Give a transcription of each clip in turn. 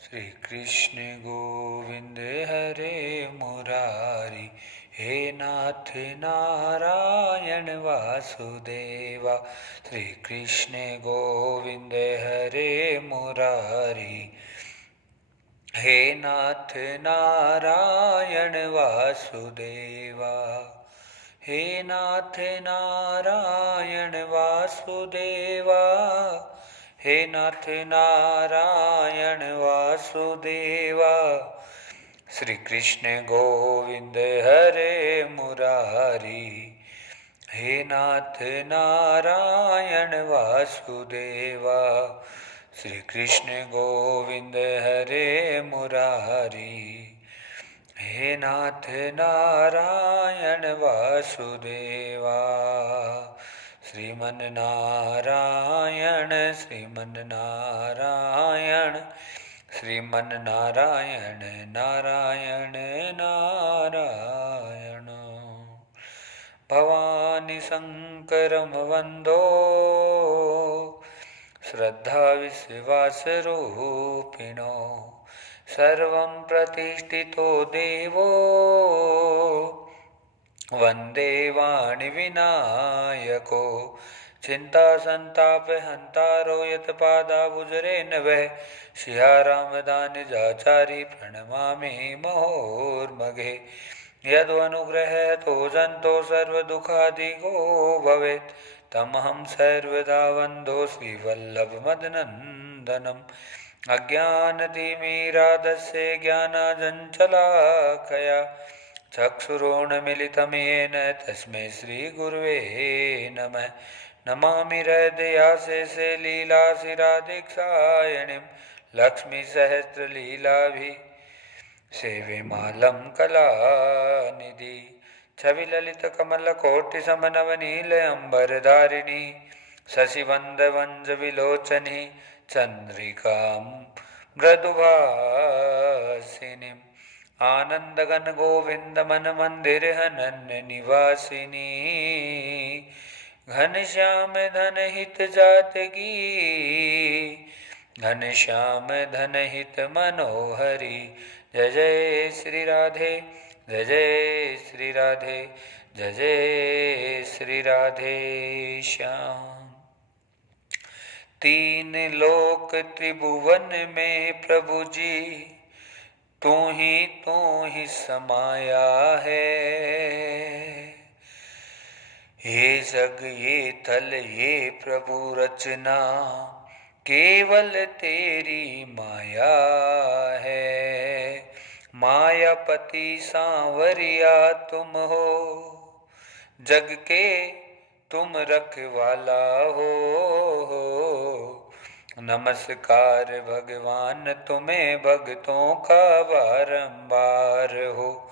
श्री कृष्ण गोविंद हरे मुरारी, हे नाथ नारायण वासुदेवा। श्री कृष्ण गोविंद हरे मुरारी, हे नाथ नारायण वासुदेवा। हे नाथ नारायण वासुदेवा, हे नाथ नारायण वासुदेवा। श्री कृष्ण गोविंद हरे मुरारी, हे नाथ नारायण वासुदेवा। श्री कृष्ण गोविंद हरे मुरारी, हे नाथ नारायण वासुदेवा। श्रीमन नारायण श्रीमन नारायण, श्रीमन नारायण नारायण नारायण। भवानी शंकरम वंदो, श्रद्धा विश्वास रूपिणो। सर्वं प्रतिष्ठितो देवो, वंदे वाणी विनायको। चिंता संताप हंतारो, यत पादा बुजरे नभः। सियाराम दान जाचारी, प्रणमामि मुहुर्मुखे। यदनुग्रह तो जंतो सर्व दुखादिगो भवेत्। तमहं सर्वदा वन्दो श्रीवल्लभ मदनन्दनम्। अज्ञानतिमिरादस्य ज्ञानाञ्जनशलाकया चक्षुरुन्मीलितं येन तस्मै श्रीगुरवे नमः। नमामि हृदयाशेषे लीलाशिरादिक्षायणीं, लक्ष्मीसहस्रलीलाभिः सेवेमालं कलानिधि। छविललितकमलकोटिसमनवनीलयम्बरधारिणी, शशिवन्दवञ्जविलोचनी चन्द्रिकां मृदुभासिनीम्। आनन्दघनगोविन्दमनमन्दिरहनन्यनिवासिनी, घनश्याम धनहित जातकी, घनश्याम धनहित मनोहरी। जय जय श्री राधे, जय जय श्री राधे, जय जय श्री राधे श्याम। तीन लोक त्रिभुवन में प्रभु जी, तू ही समाया है। ये जग ये थल ये प्रभु रचना, केवल तेरी माया है। मायापति सांवरिया तुम हो, जग के तुम रखवाला हो। नमस्कार भगवान तुम्हें भक्तों का बारंबार हो।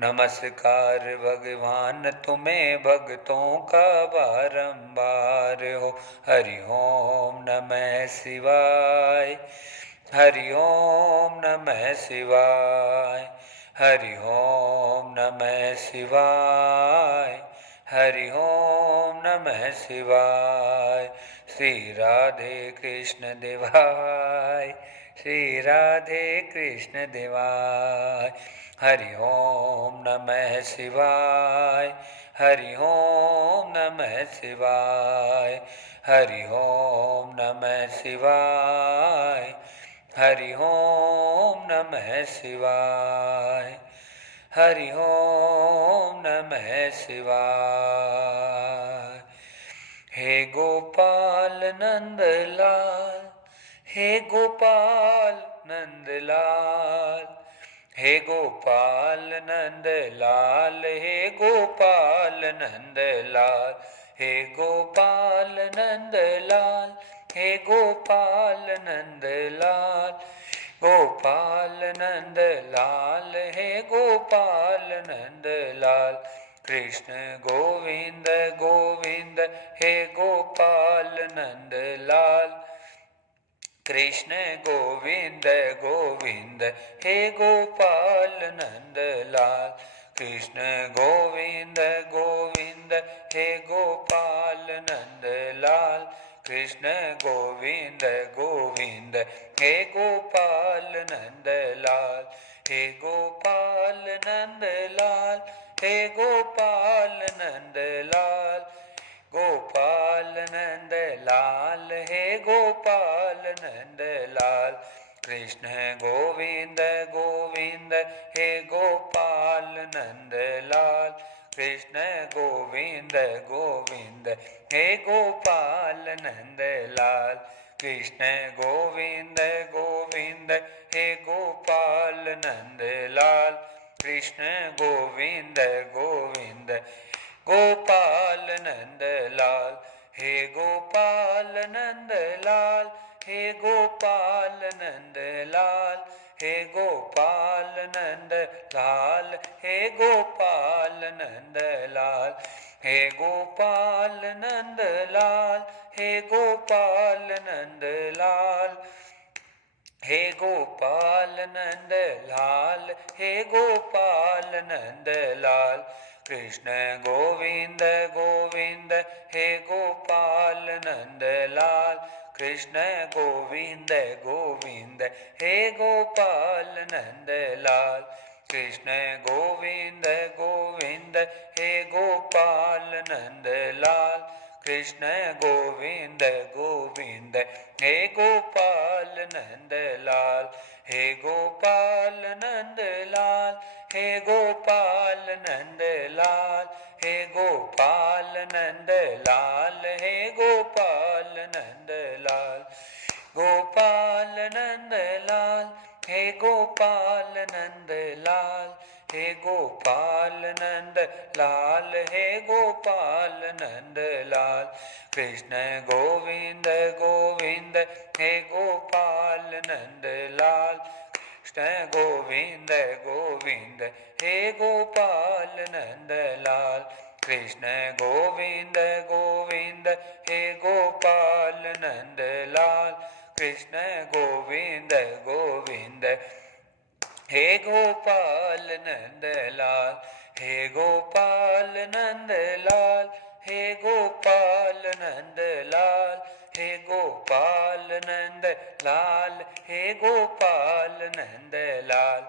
नमस्कार भगवान तुम्हें भक्तों का बारंबार हो। हरि ओम नमः शिवाय, हरि ओम नमः शिवाय, हरि ओम नमः शिवाय, हरि ओम नमः शिवाय। श्री राधे कृष्ण देवाय, श्री राधे कृष्ण देवाय। हरि ओम नमः शिवाय, हरि ओम नमः शिवाय, हरि ओम नमः शिवाय, हरि ओम नमः शिवाय, हरि ओम नमः शिवाय। हे गोपाल नंदलाल, हे गोपाल नंदलाल, हे गोपाल नंदलाल, हे गोपाल नंदलाल, हे गोपाल नंदलाल, हे गोपाल नंदलाल, गोपाल नंदलाल, हे गोपाल नंदलाल। कृष्ण गोविंद गोविंद, हे गोपाल नंदलाल। कृष्ण गोविंद गोविंद, हे गोपाल नंदलाल। कृष्ण गोविंद गोविंद, हे गोपाल नंदलाल। कृष्ण गोविंद गोविंद हे गोपाल नंदलाल हे गोपाल नंदलाल हे गोपाल नंदलाल गोपाल नंदलाल हे गोपाल नंदलाल कृष्ण गोविंद गोविंद हे गोपाल नंदलाल कृष्ण गोविंद गोविंद हे गोपाल नंदलाल कृष्ण गोविंद गोविंद हे गोपाल नंदलाल कृष्ण गोविंद गोविंद गोपाल नंदलाल हे गोपाल नंदलाल हे गोपाल नंदलाल हे गोपाल नंदलाल हे गोपाल नंदलाल हे गोपाल नंदलाल हे गोपाल नंदलाल हे गोपाल नंदलाल हे गोपाल नंदलाल कृष्ण गोविंद गोविंद हे गोपाल नंदलाल कृष्ण गोविंद गोविंद हे गोपाल नंदलाल कृष्ण गोविंद गोविंद हे गोपाल नंदलाल कृष्ण गोविंद गोविंद हे गोपाल नंदलाल हे गोपाल नंदलाल हे गोपाल नंदलाल हे गोपाल नंदलाल हे गोपाल नंदलाल गोपाल नंदलाल हे गोपाल नंदलाल हे गोपाल नंदलाल हे गोपाल नंदलाल कृष्ण गोविंद गोविंद हे गोपाल नंदलाल कृष्ण गोविंद गोविंद हे गोपाल नंदलाल कृष्ण गोविंद गोविंद हे गोपाल नंदलाल कृष्ण गोविंद गोविंद हे गोपाल नंदलाल हे गोपाल नंदलाल हे गोपाल नंदलाल हे गोपाल नंदलाल हे गोपाल नंदलाल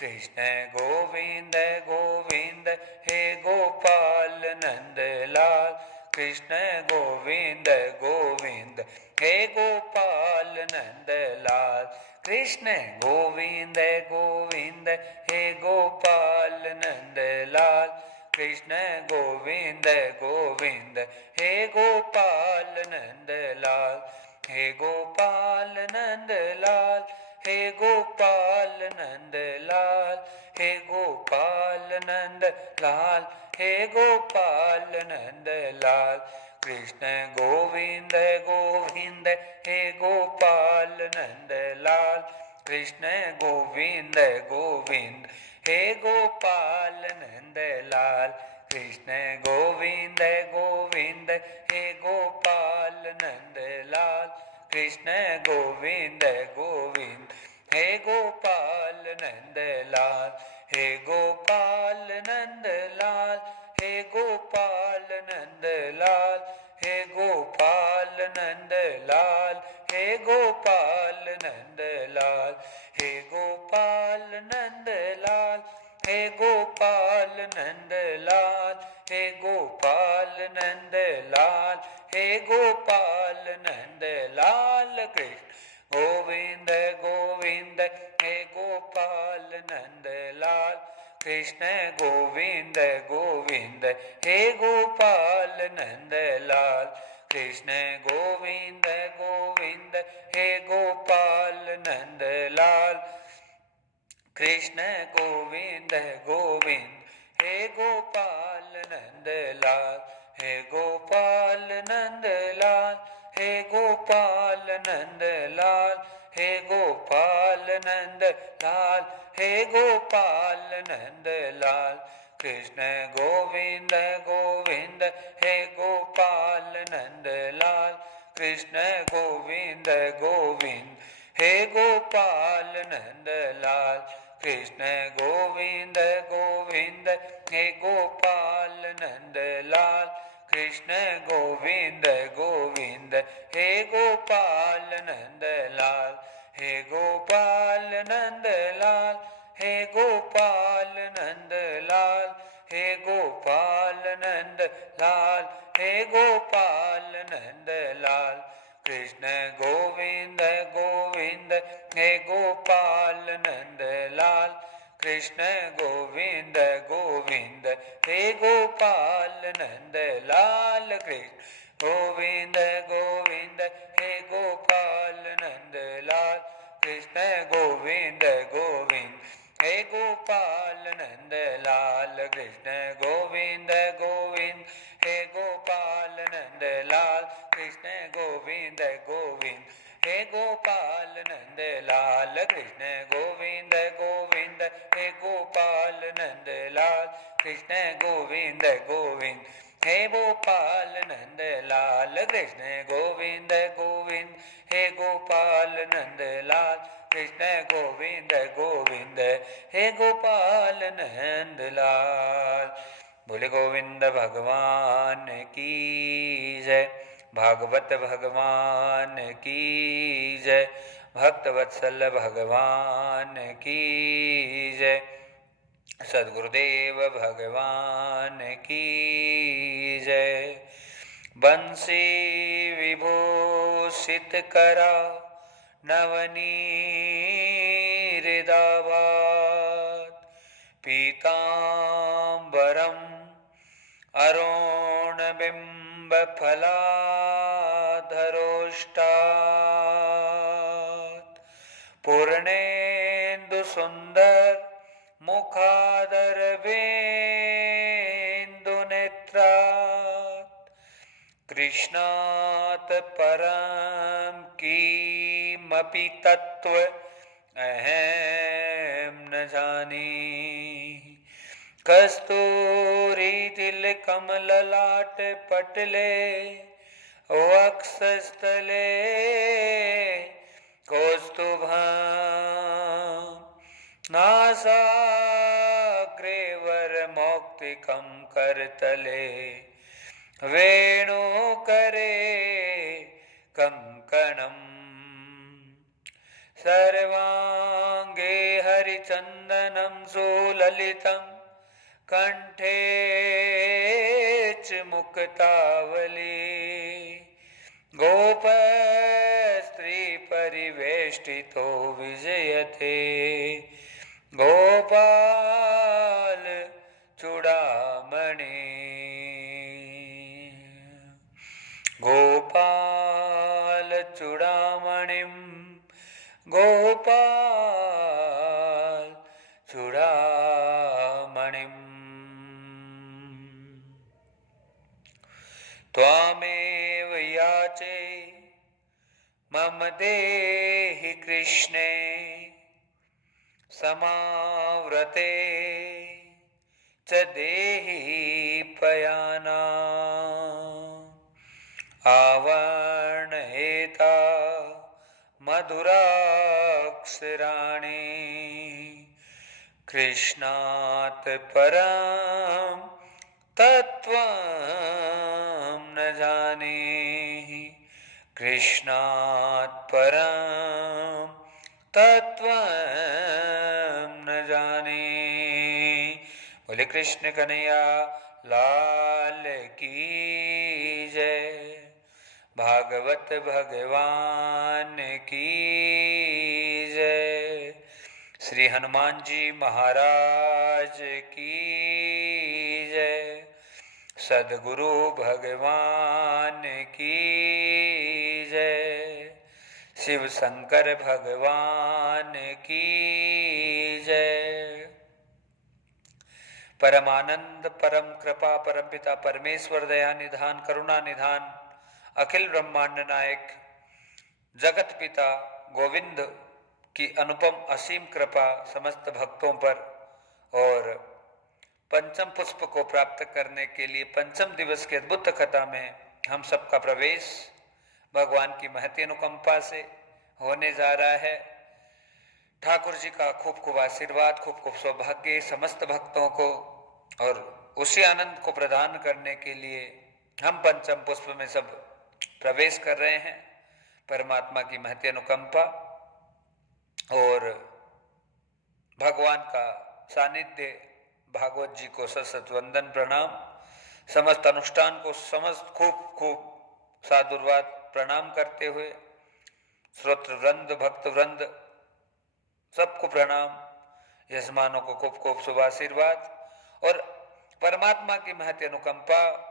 कृष्ण गोविंद गोविंद हे गोपाल नंदलाल कृष्ण गोविंद गोविंद हे गोपाल नंदलाल कृष्ण गोविंद गोविंद हे गोपाल नंदलाल कृष्ण गोविंद गोविंद हे गोपाल नंदलाल हे गोपाल नंदलाल हे गोपाल नंदलाल हे गोपाल नंदलाल हे गोपाल नंदलाल कृष्ण गोविंद गोविंद हे गोपाल नंदलाल कृष्ण गोविंद गोविंद हे गोपाल नंदलाल कृष्ण गोविंद गोविंद हे गोपाल नंदलाल कृष्ण गोविंद गोविंद हे गोपाल नंदलाल हे गोपाल नंदलाल हे गोपाल नंदलाल हे गोपाल नंदलाल हे गोपाल नंदलाल हे गोपाल नंदलाल हे गोपाल नंदलाल हे गोपाल नंदलाल हे गोपाल नंदलाल कृष्ण गोविंद गोविंद हे गोपाल नंदलाल कृष्ण गोविंद गोविंद हे गोपाल नंदलाल कृष्ण गोविंद गोविंद हे गोपाल नंदलाल कृष्ण गोविंद गोविंद हे गोपाल नंदलाल हे गोपाल नंदलाल हे गोपाल नंदलाल हे गोपाल नंदलाल हे गोपाल नंदलाल कृष्ण गोविंद गोविंद हे गोपाल नंदलाल कृष्ण गोविंद गोविंद हे गोपाल नंदलाल कृष्ण गोविंद गोविंद हे गोपाल नंदलाल कृष्ण गोविंद गोविंद हे गोपाल नंद लाल, हे गोपाल नंद लाल, हे गोपाल नंद लाल, हे गोपाल नंद लाल, हे गोपाल नंद लाल। कृष्ण गोविंद गोविंद हे गोपाल नंद लाल, कृष्ण गोविंद गोविंद हे गोपाल नंद लाल। कृष्ण गोविंद गोविंद हे गोपाल नंद लाल, कृष्ण गोविंद गोविंद हे गोपाल नंद लाल। कृष्ण गोविंद गोविंद हे गोपाल नंद लाल, कृष्ण गोविंद गोविंद हे गोपाल नंद लाल। कृष्ण गोविंद गोविंद हे गोपाल नंद लाल, कृष्ण गोविंद गोविंद हे गोपाल नंद लाल। कृष्ण गोविंद गोविंद हे गोपाल नंद लाल, कृष्ण गोविंद गोविंद हे गोपाल नंद लाल। बोले गोविंद भगवान की जय, भागवत भगवान की जय, भक्त वत्सल भगवान की जय, सद्गुरुदेव भगवान की जय। बंसी विभूषित करा नवनीरिदाभात, पीताम्बरम् अरुणबिम्बफलाधरोष्टात्, पूर्णेन्दु सुंदर मुखादरवेन्दुनेत्रात्, कृष्णात् परं किमपि तत्त्व अहं न जाने। कस्तूरी तिलकम ललाट पटले वक्षस्थले, कौस्तुभं नासाग्रे वरमौक्तिकं करतले, वेणुकरे कंकणम्, सर्वांगे हरिचन्दनं सुललितं, कंठे च मुक्तावली, गोपस्त्री परिवेष्टितो विजयते, गोपाल चूड़ामणि, गोपाल चूड़ामणिं, गोपाल चूड़ामणिम्। त्वामेव याचे मम देहि कृष्णे, समाव्रते च देहि पयाना, आवर्णयेता मधुराक्षराणि, कृष्णात् परं तत्त्वं न जाने, कृष्णात् परं तत्त्वं न जाने। बोले कृष्ण कन्हैया लाल की जय, भागवत भगवान की जय, श्री हनुमान जी महाराज की जय, सद्गुरु भगवान की जय, शिव शंकर भगवान की जय। परमानंद परम कृपा परमपिता परमेश्वर दया निधान करुणा निधान अखिल ब्रह्मांड नायक जगत पिता गोविंद की अनुपम असीम कृपा समस्त भक्तों पर, और पंचम पुष्प को प्राप्त करने के लिए पंचम दिवस के अद्भुत कथा में हम सबका प्रवेश भगवान की महती अनुकंपा से होने जा रहा है। ठाकुर जी का खूब खूब आशीर्वाद, खूब खूब सौभाग्य समस्त भक्तों को, और उसी आनंद को प्रदान करने के लिए हम पंचम पुष्प में सब प्रवेश कर रहे हैं। परमात्मा की महती अनुकंपा और भगवान का सानिध्य, भागवत जी को सत वंदन प्रणाम, समस्त अनुष्ठान को समस्त खूब खूब साधुवाद प्रणाम करते हुए श्रोत्र वृंद, भक्त वृंद सबको प्रणाम, यजमानों को खूब खूब शुभ आशीर्वाद और परमात्मा की महती अनुकंपा।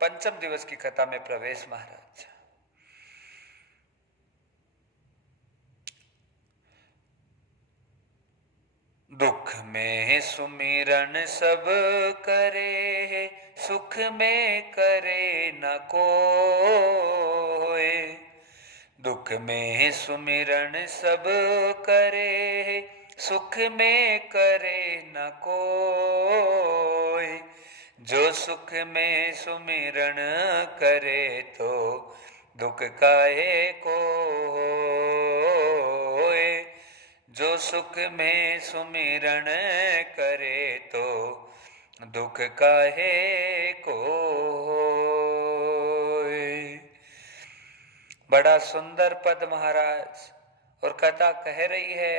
पंचम दिवस की कथा में प्रवेश महाराज। दुख में सुमिरन सब करे, सुख में करे न कोय। दुख में सुमिरन सब करे, सुख में करे न कोय। जो सुख में सुमिरन करे तो दुख काहे को होय। जो सुख में सुमिरन करे तो दुख काहे को होय। बड़ा सुंदर पद महाराज। और कथा कह रही है,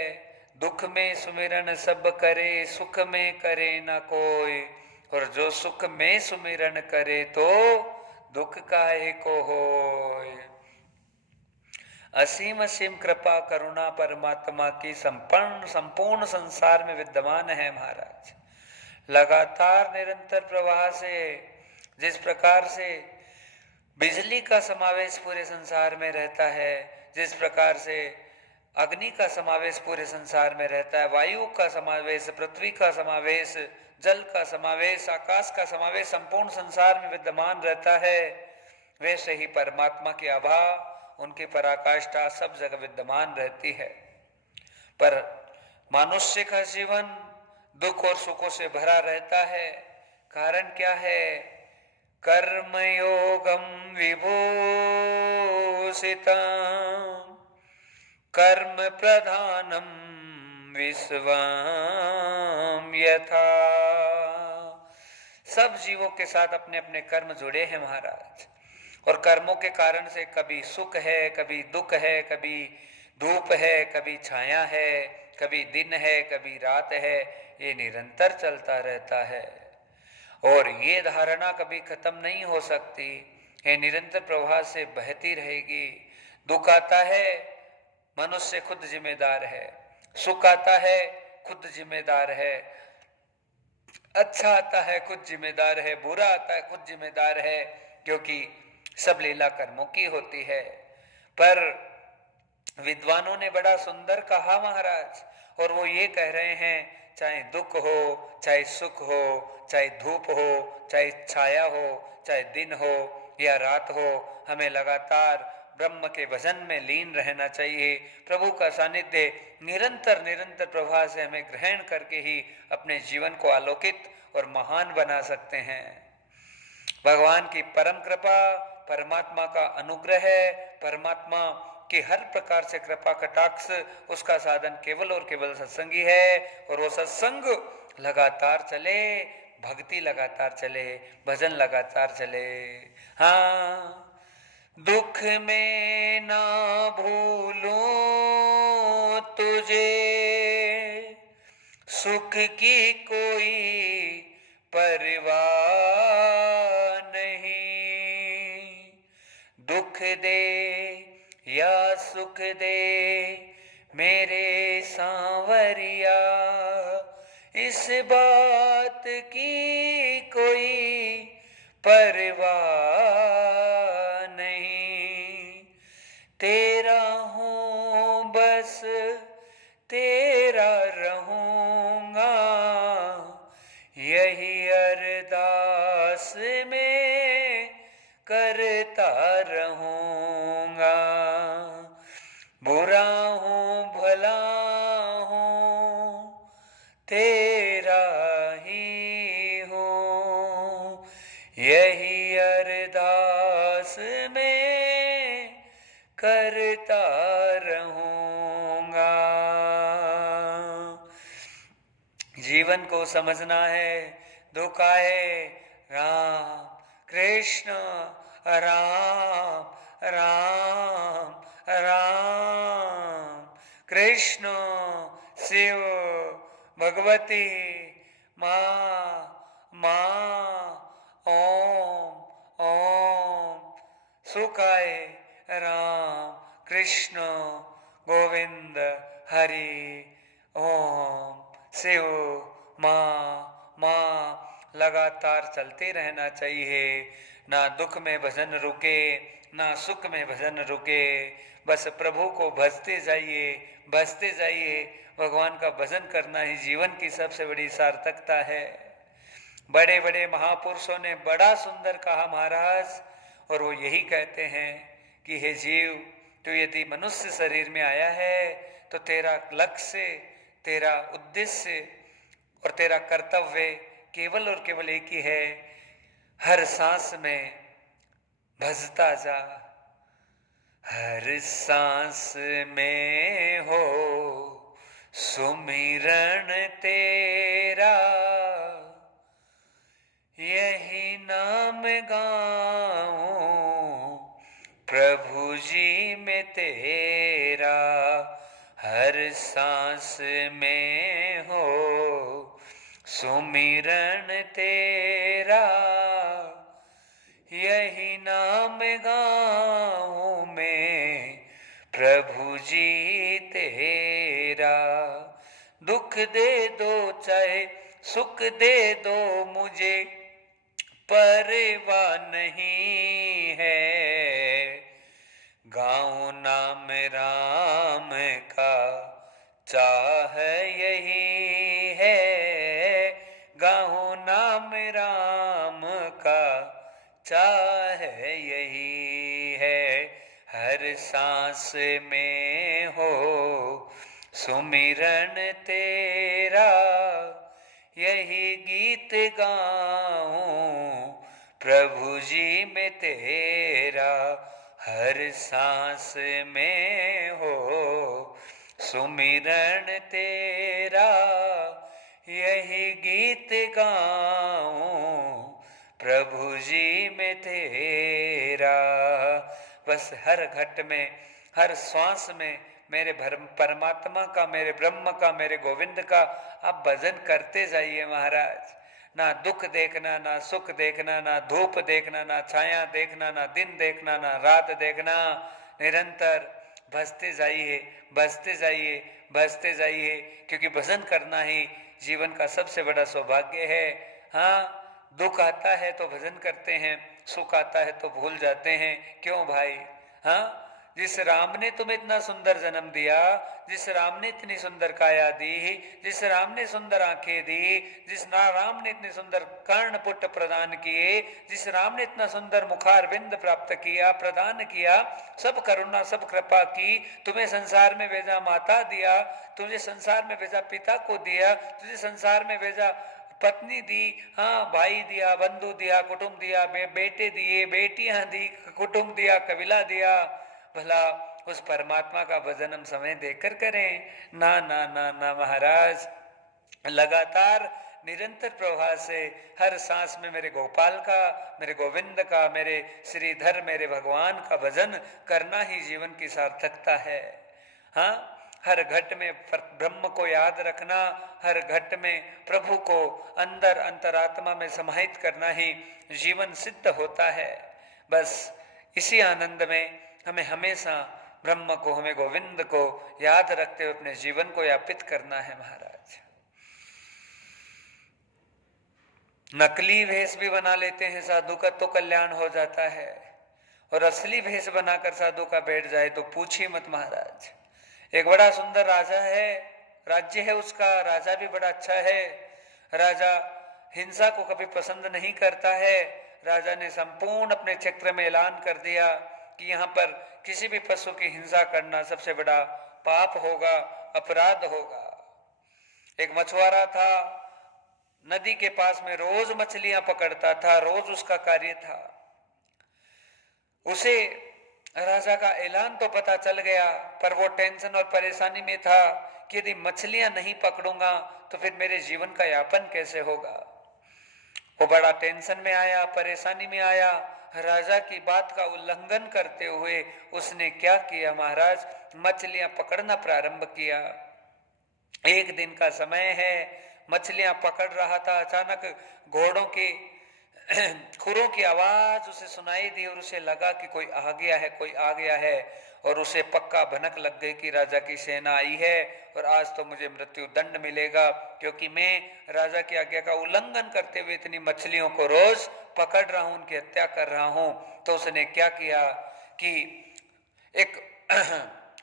दुख में सुमिरन सब करे, सुख में करे न कोई। और जो सुख में सुमिरन करे तो दुख काहे को होय। असीम असीम कृपा करुणा परमात्मा की संपूर्ण संसार में विद्यमान है महाराज। लगातार निरंतर प्रवाह से, जिस प्रकार से बिजली का समावेश पूरे संसार में रहता है, जिस प्रकार से अग्नि का समावेश पूरे संसार में रहता है, वायु का समावेश, पृथ्वी का समावेश, जल का समावेश, आकाश का समावेश संपूर्ण संसार में विद्यमान रहता है, वैसे ही परमात्मा की आभा, उनकी पराकाष्ठा सब जगह विद्यमान रहती है। पर मनुष्य का जीवन दुख और सुखों से भरा रहता है। कारण क्या है? कर्मयोगम विभूषितम् कर्म प्रधानम विश्वम यथा। सब जीवों के साथ अपने अपने कर्म जुड़े हैं महाराज। और कर्मों के कारण से कभी सुख है, कभी दुख है, कभी धूप है, कभी छाया है, कभी दिन है, कभी रात है। ये निरंतर चलता रहता है और ये धारणा कभी खत्म नहीं हो सकती। ये निरंतर प्रवाह से बहती रहेगी। दुख आता है, मनुष्य खुद जिम्मेदार है। सुख आता है, खुद जिम्मेदार है। अच्छा आता है, खुद जिम्मेदार है। बुरा आता है, खुद जिम्मेदार है, क्योंकि सब लीला कर्मों की होती है। पर विद्वानों ने बड़ा सुंदर कहा महाराज, और वो ये कह रहे हैं, चाहे दुख हो, चाहे सुख हो, चाहे धूप हो, चाहे छाया हो, चाहे दिन हो या रात हो, हमें लगातार ब्रह्म के भजन में लीन रहना चाहिए। प्रभु का सानिध्य निरंतर निरंतर प्रवाह से हमें ग्रहण करके ही अपने जीवन को अलौकिक और महान बना सकते हैं। भगवान की परम कृपा, परमात्मा का अनुग्रह है, परमात्मा की हर प्रकार से कृपा कटाक्ष, उसका साधन केवल और केवल सत्संग ही है। और वो सत्संग लगातार चले, भक्ति लगातार चले, भजन लगातार चले। हाँ, दुख में ना भूलूं तुझे, सुख की कोई परवाह नहीं। दुख दे या सुख दे मेरे सांवरिया, इस बात की कोई परवाह नहीं। तेरा हूँ बस तेरा रहूंगा, यही अरदास में करता रहूंगा। बुरा हूँ भला हूँ तेरा ही हूँ, यही अरदास में करता रहूंगा। जीवन को समझना है, दुख आए, राम कृष्ण राम राम राम, कृष्ण शिव भगवती माँ माँ, ओम ओम, सुखाय राम कृष्ण गोविंद हरि ओम शिव माँ माँ। लगातार चलते रहना चाहिए, ना दुख में भजन रुके ना सुख में भजन रुके, बस प्रभु को भजते जाइए। भगवान का भजन करना ही जीवन की सबसे बड़ी सार्थकता है। बड़े बड़े महापुरुषों ने बड़ा सुंदर कहा महाराज, और वो यही कहते हैं कि हे जीव, तू यदि मनुष्य शरीर में आया है तो तेरा लक्ष्य, तेरा उद्देश्य और तेरा कर्तव्य केवल और केवल एक ही है, हर सांस में भजता जा, हर सांस में हो सुमिरन तेरा, यही नाम गाऊं प्रभु जी में तेरा, हर सांस में हो सुमिरन तेरा, यही नाम गाऊं मैं प्रभु जी तेरा। दुख दे दो चाहे सुख दे दो मुझे परवाह नहीं है, गाऊं नाम राम का चाह यही है, गाऊं नाम राम का चाह यही है, हर सांस में हो सुमिरन तेरा, यही गीत गाऊं प्रभु जी में तेरा, हर सांस में हो सुमिरन तेरा, यही गीत गाऊं प्रभु जी में तेरा। बस हर घट में, हर श्वास में मेरे परमात्मा का, मेरे ब्रह्म का, मेरे गोविंद का आप भजन करते जाइए महाराज। ना दुख देखना, ना सुख देखना, ना धूप देखना, ना छाया देखना, ना दिन देखना, ना रात देखना, निरंतर भजते जाइए, भजते जाइए, भजते जाइए, क्योंकि भजन करना ही जीवन का सबसे बड़ा सौभाग्य है। हाँ, दुख आता है तो भजन करते हैं, सुख आता है तो भूल जाते हैं, क्यों भाई? हाँ, जिस राम ने तुम्हें इतना सुंदर जन्म दिया, जिस राम ने इतनी सुंदर काया दी, जिस राम ने सुंदर आंखें दी, जिस राम ने इतने सुंदर कर्ण पुट प्रदान किए, जिस राम ने इतना सुंदर मुखार बिंद प्राप्त किया, प्रदान किया, सब करुणा सब कृपा की, तुम्हें संसार में भेजा, माता दिया, तुझे संसार में भेजा, पिता को दिया, तुझे संसार में भेजा, पत्नी दी, हाँ भाई दिया, बंधु दिया, कुटुंब दिया, बेटे दिए, बेटियां दी, कुटुंब दिया, कबीला दिया, भला उस परमात्मा का भजन हम समय देकर करें? ना ना ना ना महाराज, लगातार निरंतर प्रवाह से हर सांस में मेरे गोपाल का, मेरे गोविंद का, मेरे श्रीधर, मेरे भगवान का भजन करना ही जीवन की सार्थकता है। हाँ, हर घट में ब्रह्म को याद रखना, हर घट में प्रभु को अंदर अंतरात्मा में समाहित करना ही जीवन सिद्ध होता है। बस इसी आनंद में हमें हमेशा ब्रह्म को, हमें गोविंद को याद रखते हुए अपने जीवन को यापित करना है महाराज। नकली भेष भी बना लेते हैं साधु का तो कल्याण हो जाता है, और असली भेष बनाकर साधु का बैठ जाए तो पूछिए मत महाराज। एक बड़ा सुंदर राजा है, राज्य है उसका, राजा भी बड़ा अच्छा है। राजा हिंसा को कभी पसंद नहीं करता है। राजा ने संपूर्ण अपने क्षेत्र में ऐलान कर दिया कि यहाँ पर किसी भी पशु की हिंसा करना सबसे बड़ा पाप होगा, अपराध होगा। एक मछुआरा था, नदी के पास में रोज मछलियां पकड़ता था, रोज उसका कार्य था। उसे राजा का ऐलान तो पता चल गया, पर वो टेंशन और परेशानी में था कि यदि मछलियां नहीं पकड़ूंगा तो फिर मेरे जीवन का यापन कैसे होगा। वो बड़ा टेंशन में आया, परेशानी में आया। राजा की बात का उल्लंघन करते हुए उसने क्या किया महाराज, मछलियां पकड़ना प्रारंभ किया। एक दिन का समय है, मछलियां पकड़ रहा था। अचानक घोड़ों के खुरों की आवाज उसे सुनाई दी और उसे लगा कि कोई आ गया है, कोई आ गया है। और उसे पक्का भनक लग गई कि राजा की सेना आई है और आज तो मुझे मृत्यु दंड मिलेगा, क्योंकि मैं राजा की आज्ञा का उल्लंघन करते हुए इतनी मछलियों को रोज पकड़ रहा हूं, उनकी हत्या कर रहा हूं। तो उसने क्या किया कि एक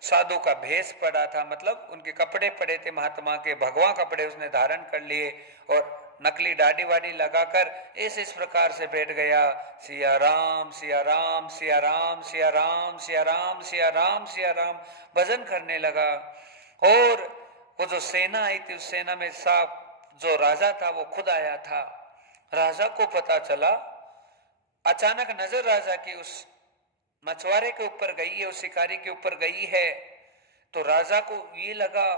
साधु का भेष पड़ा था, मतलब उनके कपड़े पड़े थे महात्मा के, भगवा कपड़े उसने धारण कर लिए और नकली दाढ़ी वाड़ी लगाकर इस प्रकार से बैठ गया, सिया राम सिया राम सिया राम सिया राम सिया राम सिया राम सिया राम भजन करने लगा। और वो जो सेना आई थी उस सेना में साहब जो राजा था वो खुद आया था। राजा को पता चला, अचानक नजर राजा की उस मछुआरे के ऊपर गई है, उस शिकारी के ऊपर गई है। तो राजा को ये लगा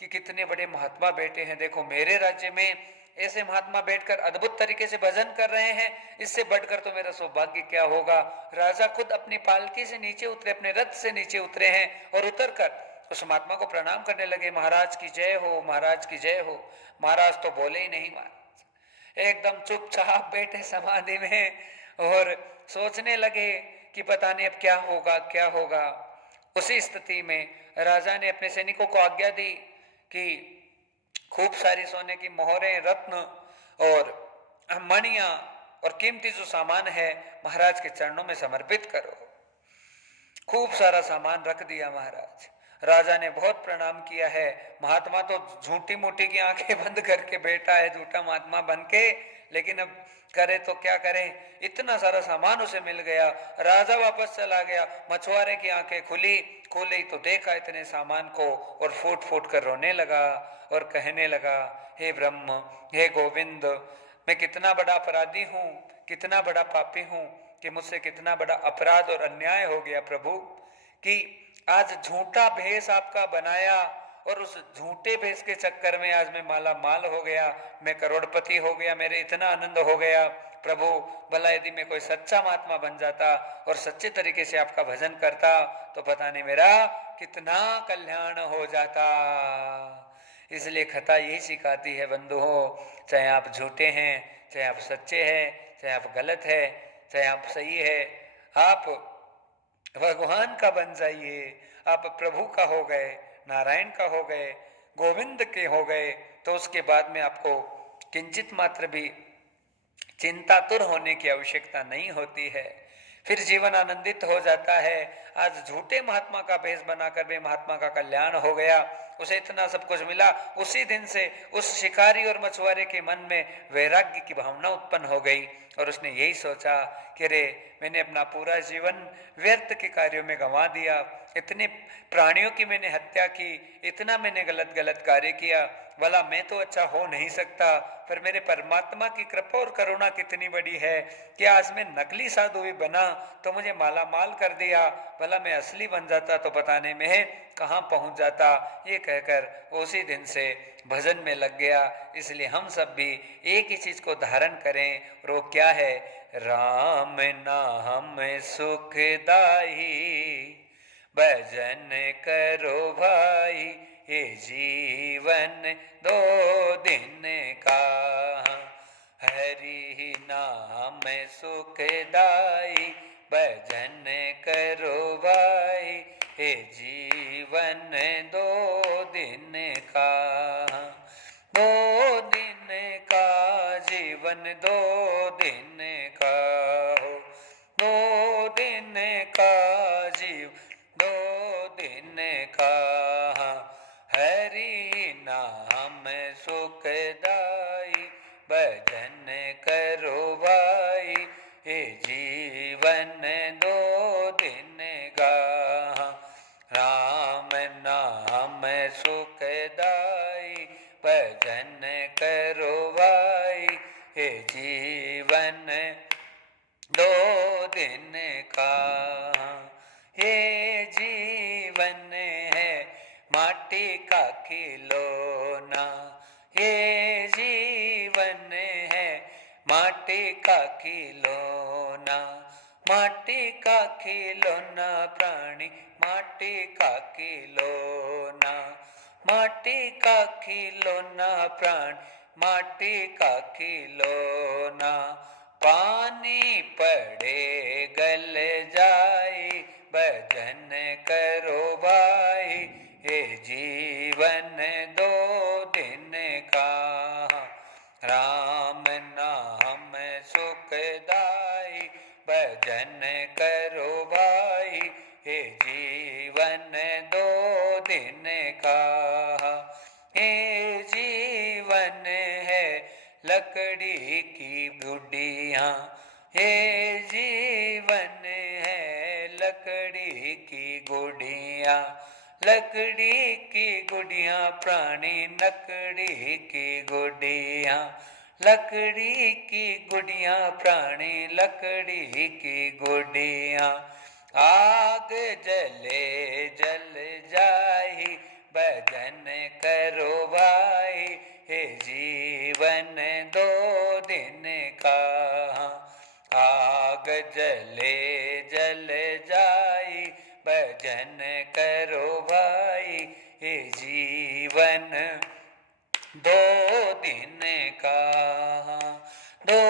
कि कितने बड़े महात्मा बैठे हैं, देखो मेरे राज्य में ऐसे महात्मा बैठकर अद्भुत तरीके से भजन कर रहे हैं, इससे बढ़कर तो मेरा सौभाग्य क्या होगा। राजा खुद अपनी पालकी से नीचे उतरे, अपने रथ से नीचे उतरे हैं और उतरकर उस महात्मा को प्रणाम करने लगे, महाराज की जय हो, महाराज की जय हो। महाराज तो बोले ही नहीं, महाराज एकदम चुपचाप बैठे समाधि में और सोचने लगे कि पता नहीं अब क्या होगा क्या होगा। उसी स्थिति में राजा ने अपने सैनिकों को आज्ञा दी कि खूब सारी सोने की मोहरें, रत्न और मणियां और कीमती जो सामान है महाराज के चरणों में समर्पित करो। खूब सारा सामान रख दिया महाराज। राजा ने बहुत प्रणाम किया है। महात्मा तो झूठी मूठी की आंखें बंद करके बैठा है, झूठा महात्मा बन के, लेकिन अब करे तो क्या करे, इतना सारा सामान उसे मिल गया। राजा वापस चला गया, मछुआरे की आंखें खोली तो देखा इतने सामान को और फूट फूट कर रोने लगा और कहने लगा, हे ब्रह्म, हे गोविंद, मैं कितना बड़ा अपराधी हूँ, कितना बड़ा पापी हूँ कि मुझसे कितना बड़ा अपराध और अन्याय हो गया प्रभु, कि आज झूठा भेष आपका बनाया और उस झूठे भेष के चक्कर में आज मैं माला माल हो गया, मैं करोड़पति हो गया, मेरे इतना आनंद हो गया। प्रभु भला यदि मैं कोई सच्चा महात्मा बन जाता और सच्चे तरीके से आपका भजन करता तो पता नहीं मेरा कितना कल्याण हो जाता। इसलिए कथा यही सिखाती है बंधुओं, चाहे आप झूठे हैं, चाहे आप सच्चे हैं, चाहे आप गलत है, चाहे आप सही है, आप भगवान का बन जाइए। आप प्रभु का हो गए, नारायण का हो गए, गोविंद के हो गए, तो उसके बाद में आपको किंचित मात्र भी चिंतातुर होने की आवश्यकता नहीं होती है, फिर जीवन आनंदित हो जाता है। आज झूठे महात्मा का भेष बनाकर भी महात्मा का कल्याण हो गया, उसे इतना सब कुछ मिला। उसी दिन से उस शिकारी और मछुआरे के मन में वैराग्य की भावना उत्पन्न हो गई और उसने यही सोचा कि रे मैंने अपना पूरा जीवन व्यर्थ के कार्यों में गंवा दिया, इतने प्राणियों की मैंने हत्या की, इतना मैंने गलत कार्य किया, भला मैं तो अच्छा हो नहीं सकता, पर मेरे परमात्मा की कृपा और करुणा कितनी बड़ी है कि आज मैं नकली साधु भी बना तो मुझे माला माल कर दिया, भला मैं असली बन जाता तो बताने में कहाँ पहुंच जाता। ये कहकर उसी दिन से भजन में लग गया। इसलिए हम सब भी एक ही चीज को धारण करें और वो क्या है, राम नाम सुखदाई भजन करो भाई, ये जीवन दो दिन का, हरि नाम सुखदाई भजन करो भाई, ये जीवन दो दिन का, दो दिन का जीवन, दो दिन का हो, दो दिन का जीव, दो दिन का, हरि नाम सुखदाई भजन करो भाई, ये जीवन दो दिन का, राम नाम सुखदाई भजन करो भाई, ये जीवन दो दिन का। ये जीवन है माटी का खिलौना, ये जीवन है माटी का खिलौना, माटी का खिलौना प्राणी, माटी का खिलौना, माटी का खिलौना प्राण, माटी का खिलौना। पानी पड़े गल जाए, भजन करो भाई, ये जीवन दो दिन का। राम नाम सुखदाई, भजन करो भाई, ये जीवन दो दिन का। ये जीवन है लकड़ी की गुड़िया, ये जीवन है लकड़ी की गुड़िया, लकड़ी की गुड़िया प्राणी, लकड़ी की गुड़िया, लकड़ी की गुड़िया प्राणी, लकड़ी की गुड़िया। आग जले जल जाई, भजन करो भाई, हे जीवन दो दिन का। आग जले जल जाई, भजन करो भाई, हे जीवन दो दिन का। दो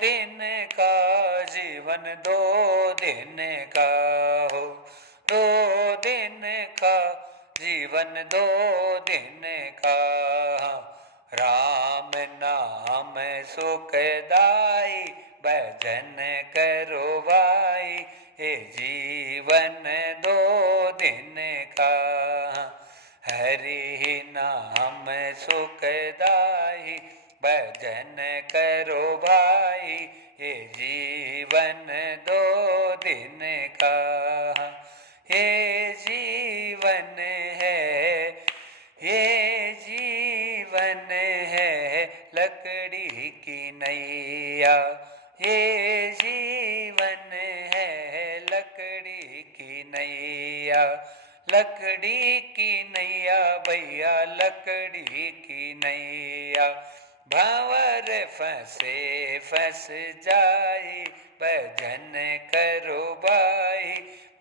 दिन का जीवन, दो दिन का हो, दो दिन का जीवन, दो दिन का। राम नाम सुखदाई, भजन करो भाई, ये जीवन दो दिन का। हरि नाम सुखदाई, भजन करो भाई, ये जीवन दो दिन का। ये जीवन है, ये जीवन है लकड़ी की नैया, ये जीवन है लकड़ी की नैया, लकड़ी की नैया भैया, लकड़ी की नैया। भंवर फंसे फंस जाए, भजन करो भाई,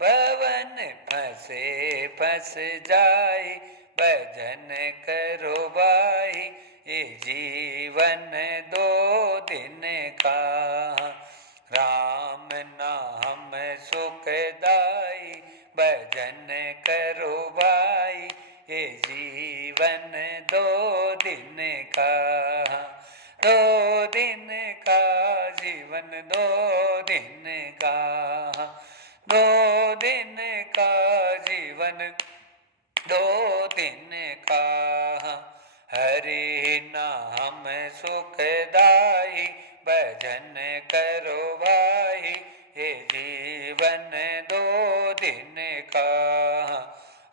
भवन फंसे फंस जाए, भजन करो भाई, ये जीवन दो दिन का। राम नाम सुखदाई, भजन करो भाई, ये जीवन दो दिन का। दो दिन का जीवन, दो दिन का, दो दिन का जीवन, दो दिन का। हरि नाम सुखदाई, भजन करो भाई, ये जीवन दो दिन का।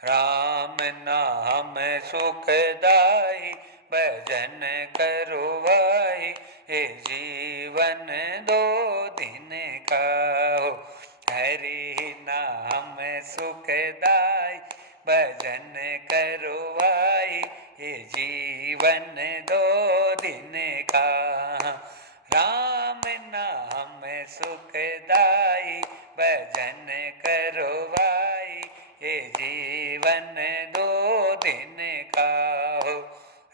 राम नाम सुखदाई, भजन करो भाई, ये जीवन दो दिन का। हरि नाम सुखदाई, भजन करो भाई, ये जीवन दो दिन का। राम नाम सुखदाई, भजन करो भाई, ये जीवन दो दिन का हो।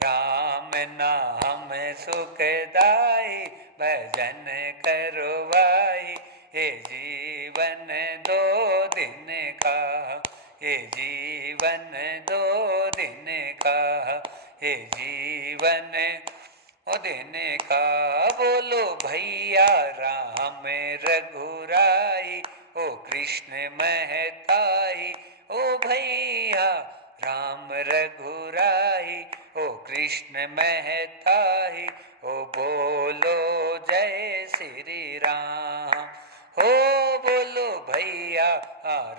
राम नाम सुखदाई, भजन करो भाई, ये जीवन दो दिन का। ये जीवन दो दिन का, ये जीवन ओ दिन का। बोलो भैया राम रघुराई, ओ कृष्ण महताई, ओ भैया राम रघुराई, ओ कृष्ण महताई, ओ बोलो जय श्री राम। ओ बोलो भैया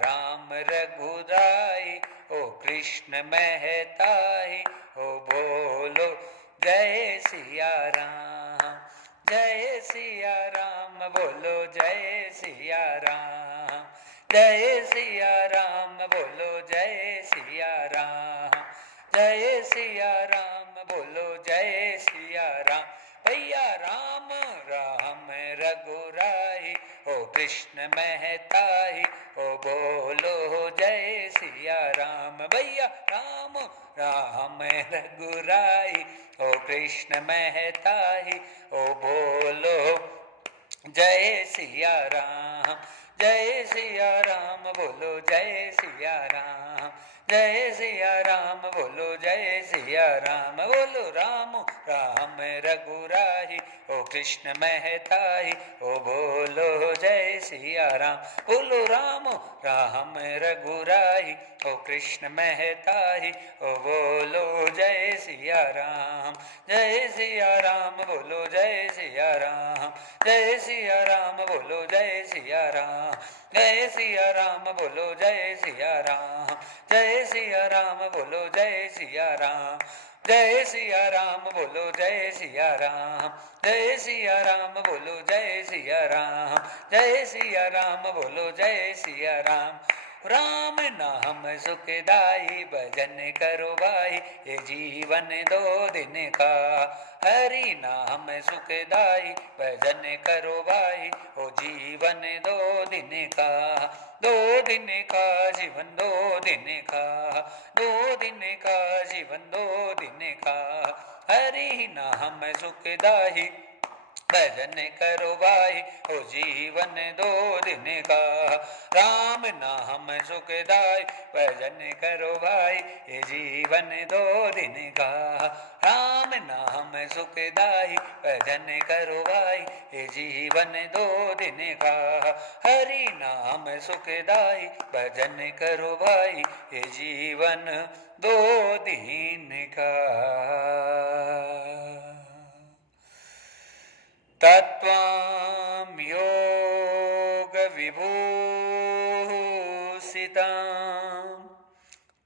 राम रघुराई, ओ कृष्ण महताई, ओ बोलो जय सिया राम। जय सिया राम बोलो, जय सिया राम। जय सिया राम बोलो, जय सिया राम। जय सिया राम बोलो, जय सिया राम। भैया राम राम कृष्ण मेहता ही, ओ बोलो जय सिया राम। भैया राम राम रघुराई, ओ कृष्ण मेहता ही, ओ बोलो जय सिया राम। जय सिया राम बोलो जय सिया राम। जय सिया राम बोलो जय सिया राम। बोलो राम राम रघुराई, ओ कृष्ण मेहता ही, ओ बोलो जय सिया राम। बोलो राम राम रघुराई, ओ कृष्ण मेहता ही, ओ बोलो जय सिया राम। जय सिया राम बोलो जय सिया राम। जय सिया राम बोलो जय सिया राम। जय सिया राम बोलो जय सिया राम। जय सिया राम बोलो जय सिया राम। जय सिया राम बोलो जय सिया राम। जय सिया राम बोलो जय सिया राम। जय सिया राम बोलो जय सिया राम। राम नाम सुखदाई, भजन करो भाई, ये जीवन दो दिन का। हरि नाम सुखदाई, भजन करो भाई, ओ जीवन दो दिन का। दो दिन का जीवन, दो दिन का, दो दिन का जीवन, दो दिन का। हरि नाम सुखदाई, भजन करो भाई, ओ जीवन दो दिन का। राम नाम सुखदाई, भजन करो भाई, ये जीवन दो दिन का। राम नाम सुखदाई, भजन करो भाई, ये जीवन दो दिन का। हरि नाम सुखदाई, भजन करो भाई, ये जीवन दो दिन का। तत्त्वं योग विभूषितां,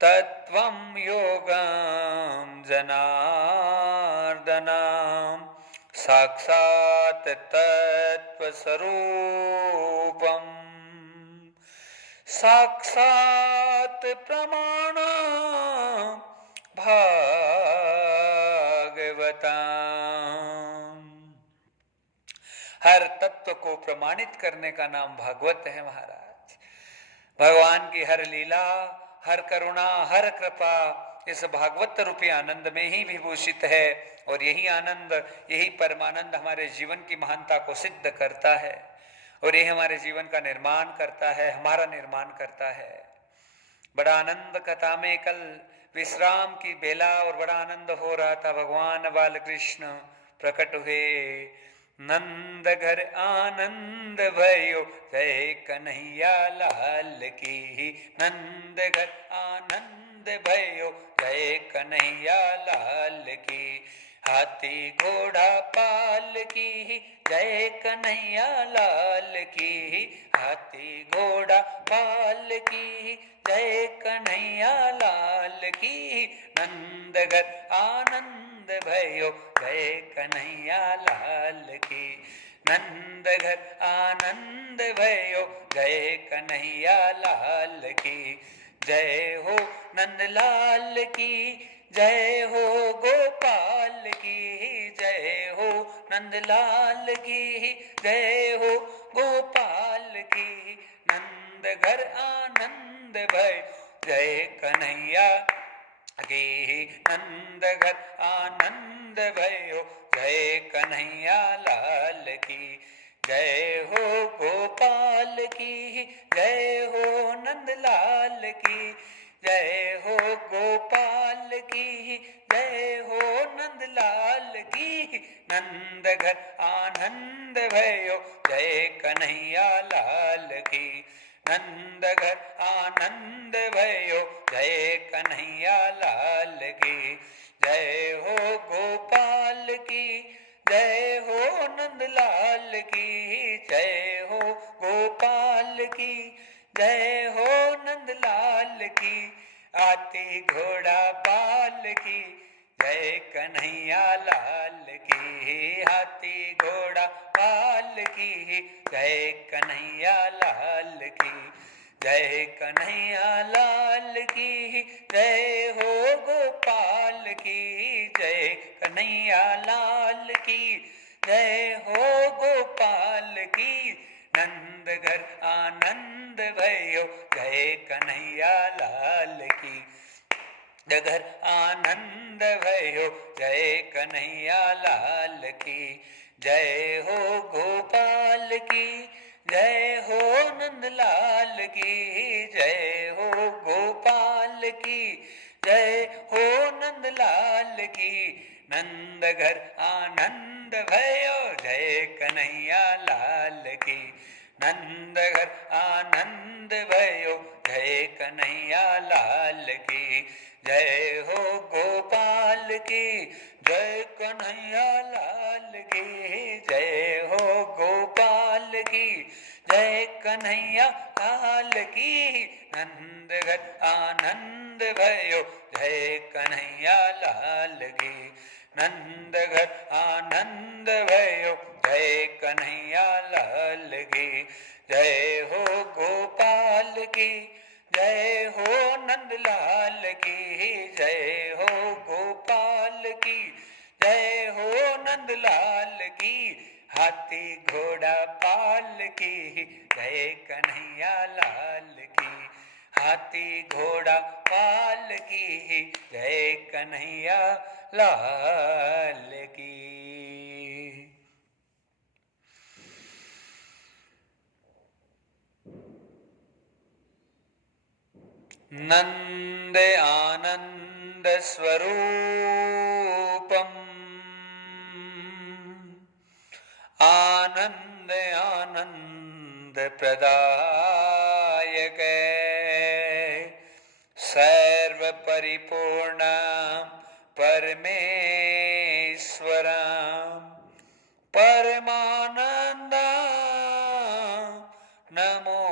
तत्त्वं योगं जनार्दनं, साक्षात् तत्त्वस्वरूपं, साक्षात् प्रमाणं भागवतम्। हर तत्व को प्रमाणित करने का नाम भागवत है महाराज। भगवान की हर लीला, हर करुणा, हर कृपा इस भागवत रूपी आनंद में ही विभूषित है। और यही आनंद, यही परमानंद हमारे जीवन की महानता को सिद्ध करता है, और यही हमारे जीवन का निर्माण करता है, हमारा निर्माण करता है। बड़ा आनंद कथा में कल विश्राम की बेला, और बड़ा आनंद हो रहा था। भगवान बाल कृष्ण प्रकट हुए, नंद घर आनंद भयो, जय कन्हैया लाल की। नंद घर आनंद भयो, जय कन्हैया लाल की। हाथी घोड़ा पाल की, जय कन्हैया लाल की। हाथी घोड़ा पाल की, जय कन्हैया लाल की। नंद घर आनंद भयो, जय कन्हैया लाल की। नंद घर आनंद भयो, जय कन्हैया लाल की। जय हो नंद लाल की, जय हो गोपाल की। जय हो नंद लाल की, जय हो गोपाल की। नंद घर आनंद भय, जय कन्हैया की। नंद घर आनंद भयो, जय कन्हैया लाल की। जय हो गोपाल की, जय हो नंद लाल की। जय हो गोपाल की, जय हो नंद लाल की। नंद घर आनंद भयो, जय कन्हैया लाल की। नंद घर आनंद भयो, जय कन्हैया लाल की। जय हो गोपाल की, जय हो नंद लाल की। जय हो गोपाल की, जय हो नंद लाल की। हाथी घोड़ा पाल की, जय कन्हैया लाल की। हाथी घोड़ा पाल की, जय कन्हैया लाल की। जय कन्हैया लाल की, जय हो गोपाल की। जय कन्हैया लाल की, जय हो गोपाल की। नंद घर आनंद भयो, जय कन्हैया लाल की। घर आनंद भयो, जय कन्हैया लाल की। जय हो गोपाल की, जय हो नंदलाल की। जय हो गोपाल की, जय हो नंदलाल की। नंद घर आनंद भयो, जय कन्हैया लाल की। नंद घर आनंद भयो, जय कन्हैया लाल की। जय हो गोपाल की, जय कन्हैया लाल की। जय हो गोपाल की, जय कन्हैया लाल की। नंद घर आनंद भयो, जय कन्हैया लाल की। नंद घर आनंद भयो, जय कन्हैया लाल की। जय हो गोपाल की, जय हो नंदलाल की। जय हो गोपाल की, जय हो नंदलाल की। हाथी घोड़ा पाल की, जय कन्हैया लाल की। हाथी घोड़ा पाल की, जय कन्हैया लाल की। नंद आनंद स्वरूपम, आनंद आनंद प्रदायक, सर्व परिपूर्ण परमेश्वर, परमानंद नमो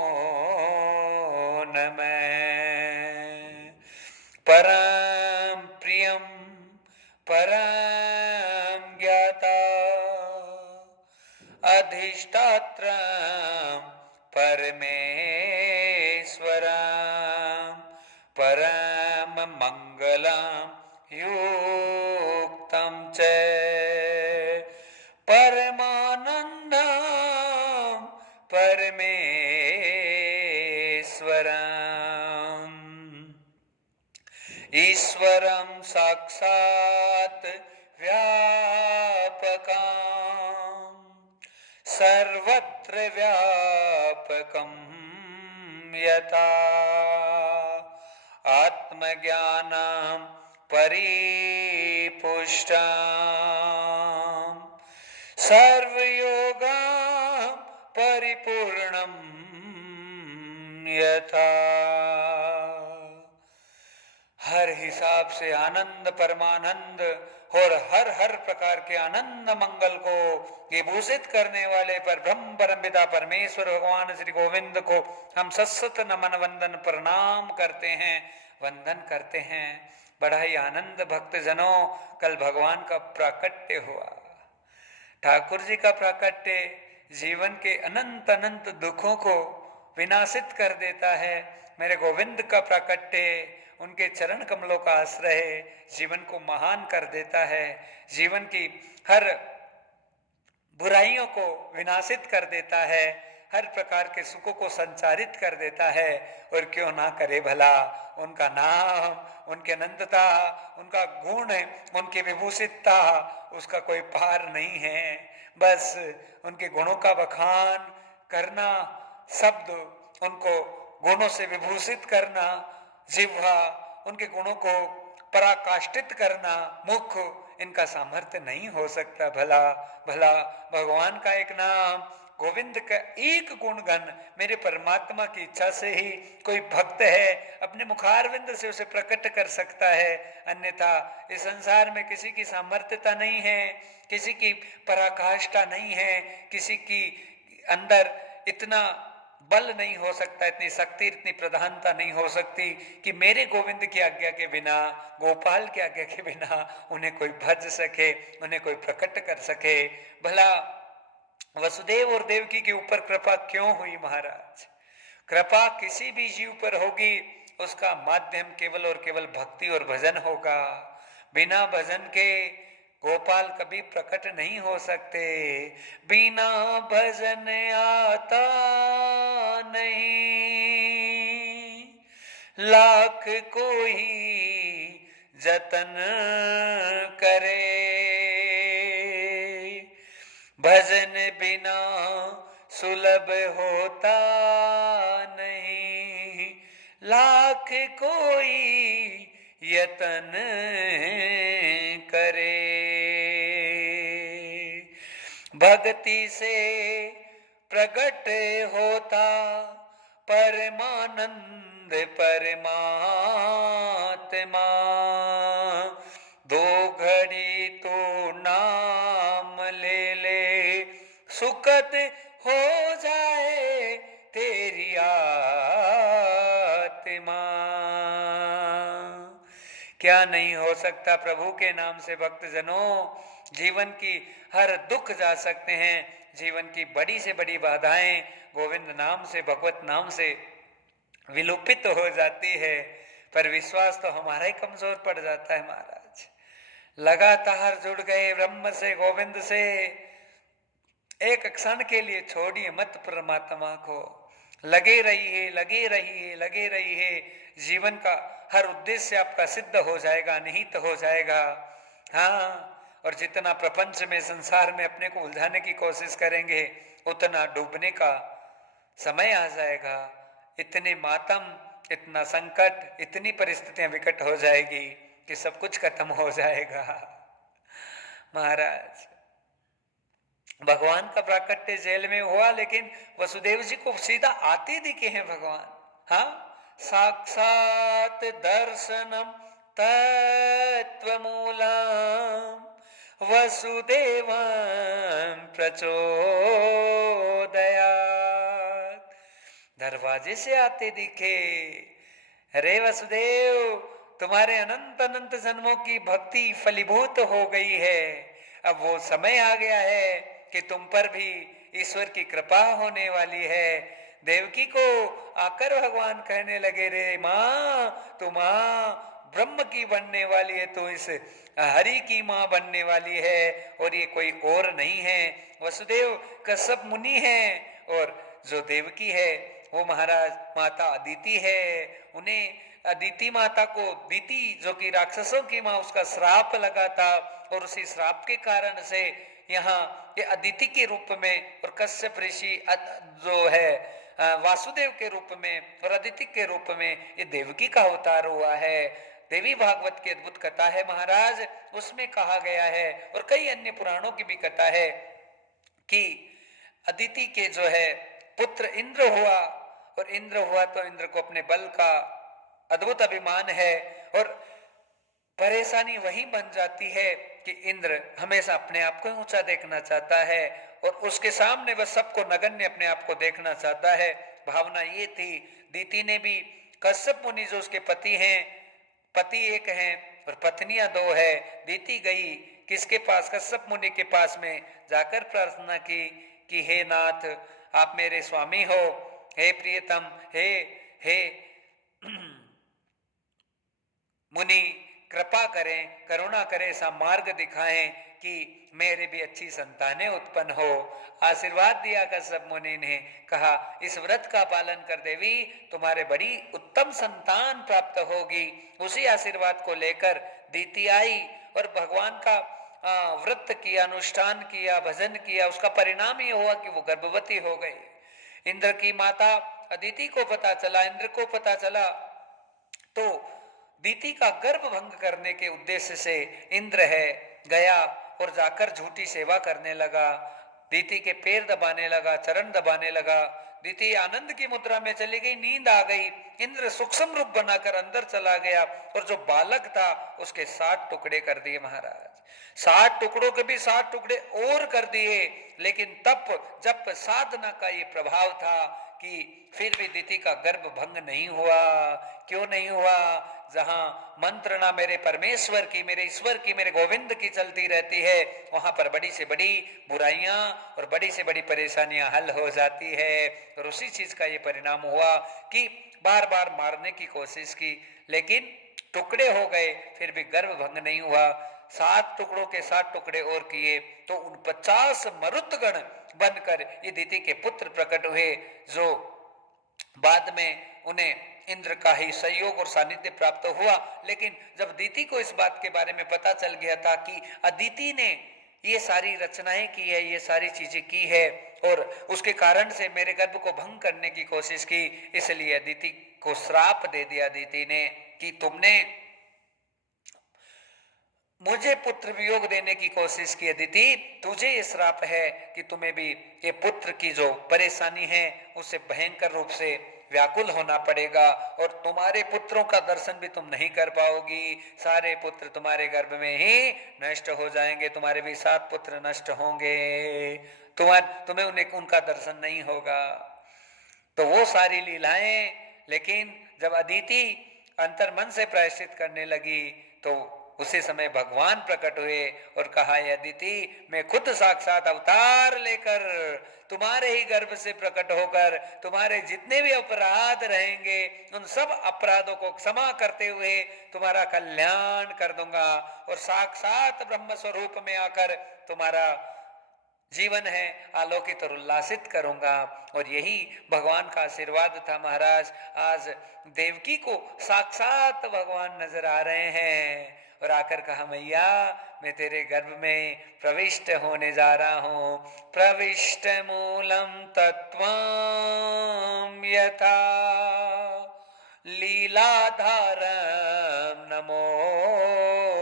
नमः। परम प्रियम परम ज्ञाता, अधिष्ठात्र परमेश्वर, परम मंगलम युक्तम च, परमानंदम परमेश्वरम। ईश्वरं साक्षात् व्यापकं, सर्वत्र व्यापकं यथा। आत्मज्ञानं परिपुष्टं, सर्वयोगं परिपूर्णं यथा। हर हिसाब से आनंद परमानंद और हर हर प्रकार के आनंद मंगल को ये भूषित करने वाले पर ब्रह्म परमपिता परमेश्वर भगवान श्री गोविंद को हम सत्सत नमन वंदन प्रणाम करते हैं, वंदन करते हैं। बड़ा ही आनंद भक्त जनों, कल भगवान का प्राकट्य हुआ। ठाकुर जी का प्राकट्य जीवन के अनंत अनंत दुखों को विनाशित कर देता है। मेरे गोविंद का प्राकट्य, उनके चरण कमलों का आश्रय जीवन को महान कर देता है, जीवन की हर बुराइयों को विनाशित कर देता है, हर प्रकार के सुखों को संचारित कर देता है। और क्यों ना करे भला, उनका नाम, उनकी अनंतता, उनका गुण, उनकी विभूषितता, उसका कोई पार नहीं है। बस उनके गुणों का बखान करना, शब्द उनको गुणों से विभूषित करना, जिह्वा उनके गुणों को पराकाष्ठित करना, मुख, इनका सामर्थ्य नहीं हो सकता। भला भला भगवान का एक नाम, गोविंद का एक गुणगण मेरे परमात्मा की इच्छा से ही कोई भक्त है अपने मुखारविंद से उसे प्रकट कर सकता है। अन्यथा इस संसार में किसी की सामर्थ्यता नहीं है, किसी की पराकाष्ठा नहीं है, किसी की अंदर इतना बल नहीं हो सकता, इतनी शक्ति, इतनी प्रधानता नहीं हो सकती कि मेरे गोविंद की आज्ञा के बिना, गोपाल की आज्ञा के बिना उन्हें कोई भज सके, उन्हें कोई प्रकट कर सके। भला वसुदेव और देवकी के ऊपर कृपा क्यों हुई महाराज? कृपा किसी भी जीव पर होगी, उसका माध्यम केवल और केवल भक्ति और भजन होगा। बिना भजन के गोपाल कभी प्रकट नहीं हो सकते। बिना भजन आता नहीं, लाख कोई जतन करे। भजन बिना सुलभ होता नहीं, लाख कोई यतन करे। भक्ति से प्रकट होता परमानंद परमात्मा। दो घड़ी तो नाम ले ले, सुखद हो जाए तेरी आत्मा। क्या नहीं हो सकता प्रभु के नाम से भक्तजनों। जीवन की हर दुख जा सकते हैं, जीवन की बड़ी से बड़ी बाधाएं गोविंद नाम से, भगवत नाम से विलोपित हो जाती है। पर विश्वास तो हमारा ही कमजोर पड़ जाता है महाराज। लगातार जुड़ गए ब्रह्म से, गोविंद से, एक क्षण के लिए छोड़िए मत परमात्मा को। लगे रहिए, लगे रहिए, लगे रहिए। जीवन का हर उद्देश्य आपका सिद्ध हो जाएगा, निहित हो जाएगा। हाँ, और जितना प्रपंच में, संसार में अपने को उलझाने की कोशिश करेंगे, उतना डूबने का समय आ जाएगा। इतने मातम, इतना संकट, इतनी परिस्थितियां विकट हो जाएगी कि सब कुछ खत्म हो जाएगा। महाराज, भगवान का प्राकट्य जेल में हुआ, लेकिन वसुदेव जी को सीधा आते दिखे हैं भगवान। हाँ, साक्षात दर्शनम तत्वमूलम वसुदेवं प्रचोदयात्। दरवाजे से आते दिखे। अरे वसुदेव, तुम्हारे अनंत अनंत जन्मों की भक्ति फलीभूत हो गई है। अब वो समय आ गया है कि तुम पर भी ईश्वर की कृपा होने वाली है। देवकी को आकर भगवान कहने लगे, रे माँ, तू माँ ब्रह्म की बनने वाली है, तो इस हरि की माँ बनने वाली है, और ये कोई और नहीं है। वसुदेव कश्यप मुनि है, और जो देवकी है वो महाराज माता अदिति है। उन्हें अदिति माता को, दिति जो कि राक्षसों की माँ, उसका श्राप लगा था, और उसी श्राप के कारण से यहाँ ये अदिति के रूप में और कश्यप ऋषि जो है वासुदेव के रूप में और अदिति के रूप में ये देवकी का अवतार हुआ है। देवी भागवत की अद्भुत कथा है महाराज, उसमें कहा गया है, और कई अन्य पुराणों की भी कथा है कि अदिति के जो है पुत्र इंद्र हुआ, और इंद्र हुआ तो इंद्र को अपने बल का अद्भुत अभिमान है, और परेशानी वही बन जाती है कि इंद्र हमेशा अपने आप को ऊंचा देखना चाहता है, और उसके सामने वह सबको नगण्य अपने आप को देखना चाहता है। भावना ये थी। दीति ने भी कश्यप मुनि जो उसके पति हैं, पति एक हैं और पत्नियां दो है। दीति गई किसके पास? कश्यप मुनि के पास में जाकर प्रार्थना की कि हे नाथ, आप मेरे स्वामी हो, हे प्रियतम, हे मुनि, कृपा करें, करुणा करें, ऐसा मार्ग दिखाएं कि मेरे भी अच्छी संतानें उत्पन्न हो। आशीर्वाद दिया कश्यप मुनि ने, कहा इस व्रत का पालन कर देवी, तुम्हारे बड़ी उत्तम संतान प्राप्त होगी। उसी आशीर्वाद को लेकर दीति आई और भगवान का व्रत किया, अनुष्ठान किया, भजन किया। उसका परिणाम ये हुआ कि वो गर्भवती हो गई। इंद्र की माता अदिति को पता चला, इंद्र को पता चला, तो दीति का गर्भ भंग करने के उद्देश्य से इंद्र है गया और जाकर झूठी सेवा करने लगा। दीति के पैर दबाने लगा, चरण दबाने लगा। दीति आनंद की मुद्रा में चली गई, नींद आ गई। इंद्र सूक्ष्म रूप बनाकर अंदर चला गया और जो बालक था उसके 7 टुकड़े कर दिए महाराज। 7 टुकड़ों के भी 7 टुकड़े और कर दिए। लेकिन तप जप साधना का ये प्रभाव था कि फिर भी दीति का गर्भ भंग नहीं हुआ। क्यों नहीं हुआ? जहां मंत्रणा मेरे परमेश्वर की, मेरे ईश्वर की, मेरे गोविंद की चलती रहती है, वहां पर बड़ी से बड़ी बुराइयां और बड़ी से बड़ी परेशानियां हल हो जाती है। और उसी चीज का ये परिणाम हुआ कि बार बार मारने की कोशिश की, लेकिन टुकड़े हो गए, फिर भी गर्भ भंग नहीं हुआ। 7 टुकड़ों के 7 टुकड़े और किए तो उन 50 मरुतगण बनकर ये दिति के पुत्र प्रकट हुए, जो बाद में उन्हें इंद्र का ही सहयोग और सानिध्य प्राप्त हुआ। लेकिन जब दिति को इस बात के बारे में पता चल गया था कि अदिति ने ये सारी रचनाएं की है, ये सारी चीजें की है और उसके कारण से मेरे गर्भ को भंग करने की कोशिश की, इसलिए अदिति को श्राप दे दिया अदिति ने कि तुमने मुझे पुत्र वियोग देने की कोशिश की अदिति, तुझे ये श्राप है कि तुम्हें भी ये पुत्र की जो परेशानी है उससे भयंकर रूप से व्याकुल होना पड़ेगा और तुम्हारे पुत्रों का दर्शन भी तुम नहीं कर पाओगी, सारे पुत्र तुम्हारे गर्भ में ही नष्ट हो जाएंगे, तुम्हारे भी 7 पुत्र नष्ट होंगे, तुम्हें उन्हें उनका दर्शन नहीं होगा। तो वो सारी लीलाएं, लेकिन जब अदिति अंतर्मन से प्रायश्चित करने लगी तो उसी समय भगवान प्रकट हुए और कहा, अदिति मैं खुद साक्षात अवतार लेकर तुम्हारे ही गर्भ से प्रकट होकर तुम्हारे जितने भी अपराध रहेंगे उन सब अपराधों को क्षमा करते हुए तुम्हारा कल्याण कर दूंगा और साक्षात ब्रह्म स्वरूप में आकर तुम्हारा जीवन है आलोकित और उल्लासित करूंगा। और यही भगवान का आशीर्वाद था महाराज। आज देवकी को साक्षात भगवान नजर आ रहे हैं और आकर कहा, मैया मैं तेरे गर्भ में प्रविष्ट होने जा रहा हूं। प्रविष्ट मूलम तत्वं यथा लीलाधारम नमोस्तुते।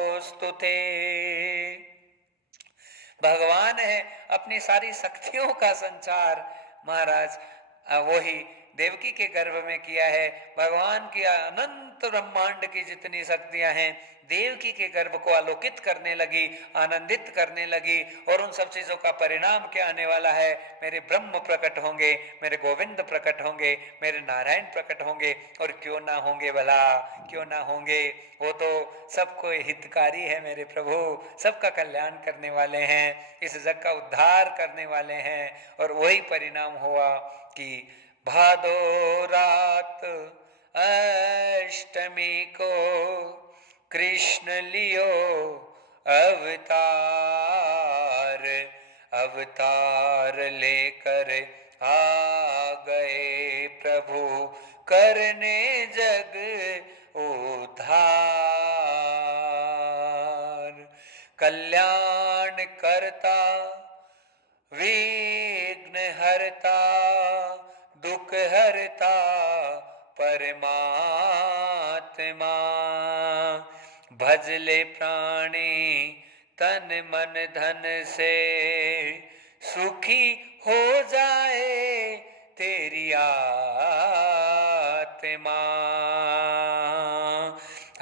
भगवान है अपनी सारी शक्तियों का संचार महाराज वही देवकी के गर्भ में किया है। भगवान की अनंत ब्रह्मांड की जितनी शक्तियां हैं देवकी के गर्भ को आलोकित करने लगी, आनंदित करने लगी और उन सब चीजों का परिणाम क्या आने वाला है, मेरे ब्रह्म प्रकट होंगे, मेरे गोविंद प्रकट होंगे, मेरे नारायण प्रकट होंगे। और क्यों ना होंगे भला, क्यों ना होंगे, वो तो सबको हितकारी है मेरे प्रभु, सबका कल्याण करने वाले हैं, इस जग का उद्धार करने वाले हैं। और वही परिणाम हुआ कि भादो रात अष्टमी को कृष्ण लियो अवतार, अवतार लेकर आ गए प्रभु करने जग उद्धार। कल्याण करता विघ्न हरता दुख हरता परमात्मा, भजले प्राणी तन मन धन से सुखी हो जाए तेरी आत्मा।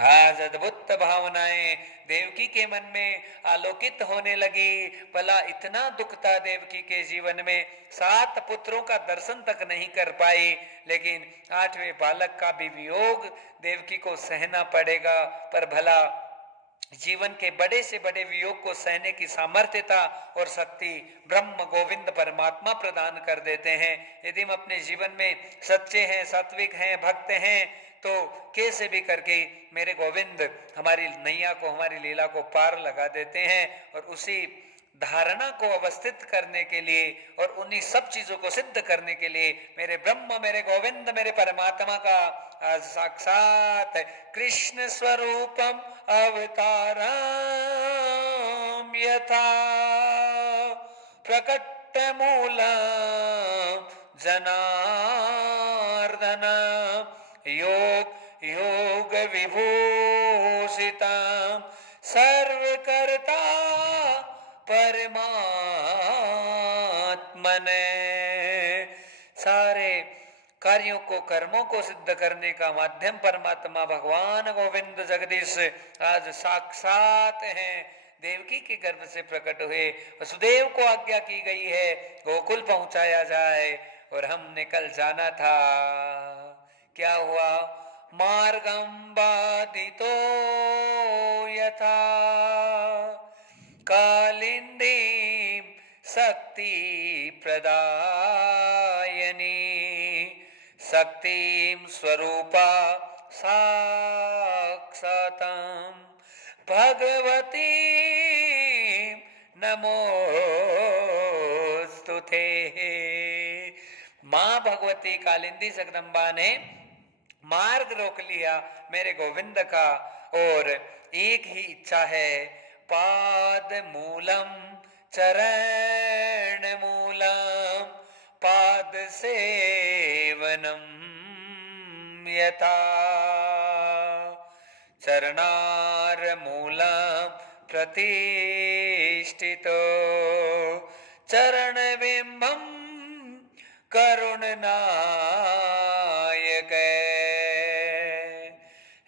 आज अद्भुत भावनाएं देवकी के मन में आलोकित होने लगी। भला इतना दुख था देवकी के जीवन में, 7 पुत्रों का दर्शन तक नहीं कर पाई, लेकिन 8वें बालक का भी वियोग देवकी को सहना पड़ेगा। पर भला जीवन के बड़े से बड़े वियोग को सहने की सामर्थ्यता और शक्ति ब्रह्म गोविंद परमात्मा प्रदान कर देते हैं। यदि हम अपने जीवन में सच्चे हैं, सात्विक हैं, भक्त हैं तो कैसे भी करके मेरे गोविंद हमारी नैया को, हमारी लीला को पार लगा देते हैं। और उसी धारणा को अवस्थित करने के लिए और उन्हीं सब चीजों को सिद्ध करने के लिए मेरे ब्रह्म, मेरे गोविंद, मेरे परमात्मा का आज साक्षात कृष्ण स्वरूपम अवतारम यथा प्रकट मूलम जनार्दन योग योग विभूषितम सर्वकर्ता परमात्मने। सारे कार्यों को, कर्मों को सिद्ध करने का माध्यम परमात्मा भगवान गोविंद जगदीश आज साक्षात हैं। देवकी के गर्भ से प्रकट हुए, वसुदेव को आज्ञा की गई है गोकुल पहुंचाया जाए और हमने कल जाना था। क्या हुआ? मार्गम बाधितो यथा कालिंदी शक्ति प्रदायनी शक्तिम स्वरूपा साक्षातम भगवती नमोस्तुते। मां भगवती कालिंदी जगदम्बा ने मार्ग रोक लिया मेरे गोविंद का, और एक ही इच्छा है, पाद मूलम चरण मूलम पाद सेवनम यथा चरणार मूलम प्रतिष्ठितो चरण बिंबम करुण नायक।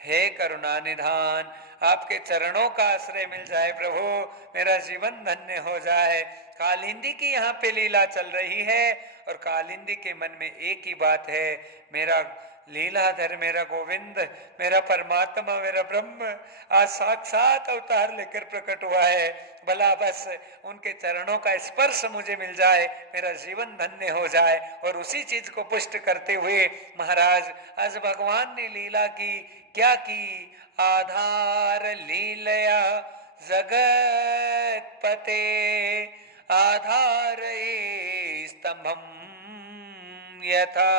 हे करुणा निधान, आपके चरणों का आश्रय मिल जाए प्रभु, मेरा जीवन धन्य हो जाए। कालिंदी की यहाँ पे लीला चल रही है और कालिंदी के मन में एक ही बात है, मेरा लीलाधर, मेरा गोविंद, मेरा परमात्मा, मेरा ब्रह्म आज साक्षात अवतार लेकर प्रकट हुआ है, भला बस उनके चरणों का स्पर्श मुझे मिल जाए, मेरा जीवन धन्य हो जाए। और उसी चीज को पुष्ट करते हुए महाराज आज भगवान ने लीला की, क्या की, आधार लीलया जगत पते आधार स्तंभम यथा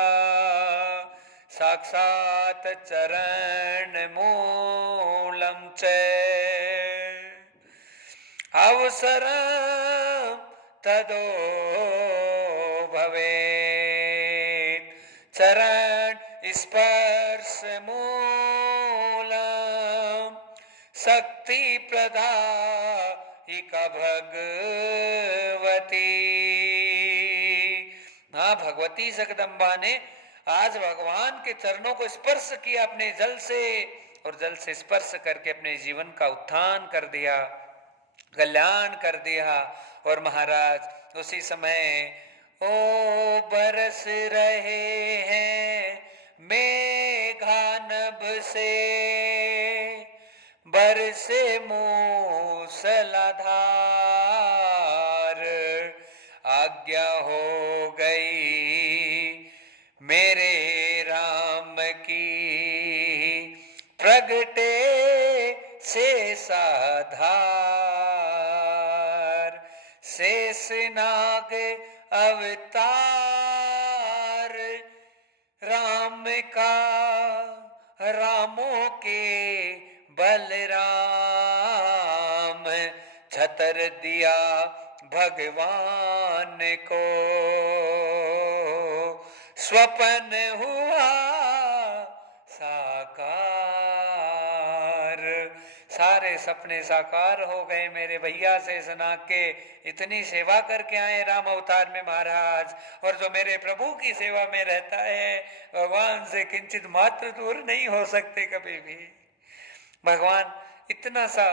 साक्षात चरण मूलम च अवसरम तदो भवेत् चरण स्पर्श मूलम शक्ति प्रदायिका भगवती। हाँ, भगवती जगदम्बा ने आज भगवान के चरणों को स्पर्श किया अपने जल से, और जल से स्पर्श करके अपने जीवन का उत्थान कर दिया, कल्याण कर दिया। और महाराज उसी समय ओ बरस रहे हैं मेघानभ से बरसे मूसलाधार आज्ञा हो गई मेरे राम की प्रगटे शेषाधार शेषनाग अवतार राम का रामों के बलराम छतर दिया भगवान को स्वप्न हुआ साकार। सारे सपने साकार हो गए मेरे भैया शेषनाग के, इतनी सेवा करके आए राम अवतार में महाराज। और जो मेरे प्रभु की सेवा में रहता है भगवान से किंचित मात्र दूर नहीं हो सकते कभी भी, भगवान इतना सा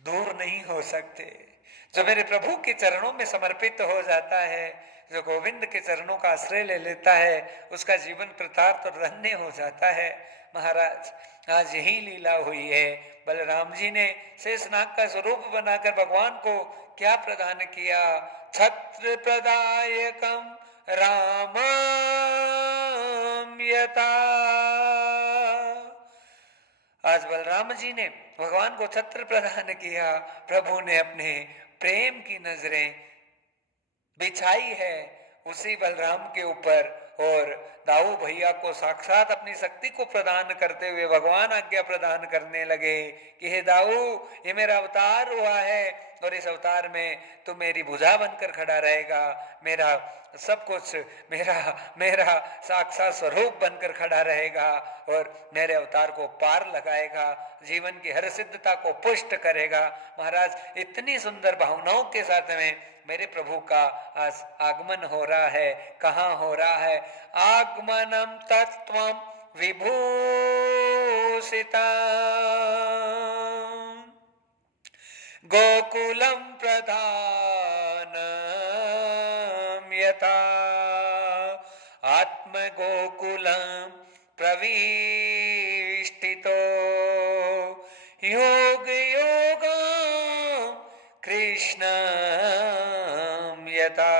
दूर नहीं हो सकते। जो मेरे प्रभु के चरणों में समर्पित हो जाता है, जो गोविंद के चरणों का आश्रय ले लेता है, उसका जीवन कृतार्थ और धन्य हो जाता है। महाराज आज यही लीला हुई है, बलराम जी ने शेषनाग का स्वरूप बनाकर भगवान को क्या प्रदान किया, छत्र प्रदायकम रामम यथा। आज बलराम जी ने भगवान को छत्र प्रदान किया, प्रभु ने अपने प्रेम की नजरें बिछाई है उसी बलराम के ऊपर, और दाऊ भैया को साक्षात अपनी शक्ति को प्रदान करते हुए भगवान आज्ञा प्रदान करने लगे कि हे दाऊ, ये मेरा अवतार हुआ है और इस अवतार में तू मेरी भुजा बनकर खड़ा रहेगा, मेरा सब कुछ, मेरा साक्षात स्वरूप बनकर खड़ा रहेगा और मेरे अवतार को पार लगाएगा, जीवन की हर सिद्धता को पुष्ट करेगा। महाराज इतनी सुंदर भावनाओं के साथ में मेरे प्रभु का आज आगमन हो रहा है। कहाँ हो रहा है? आगमनम तत्वम विभूषितम गोकुलम प्रधानम यथा आत्म गोकुलम प्रविष्टितो योग योगम कृष्णम यथा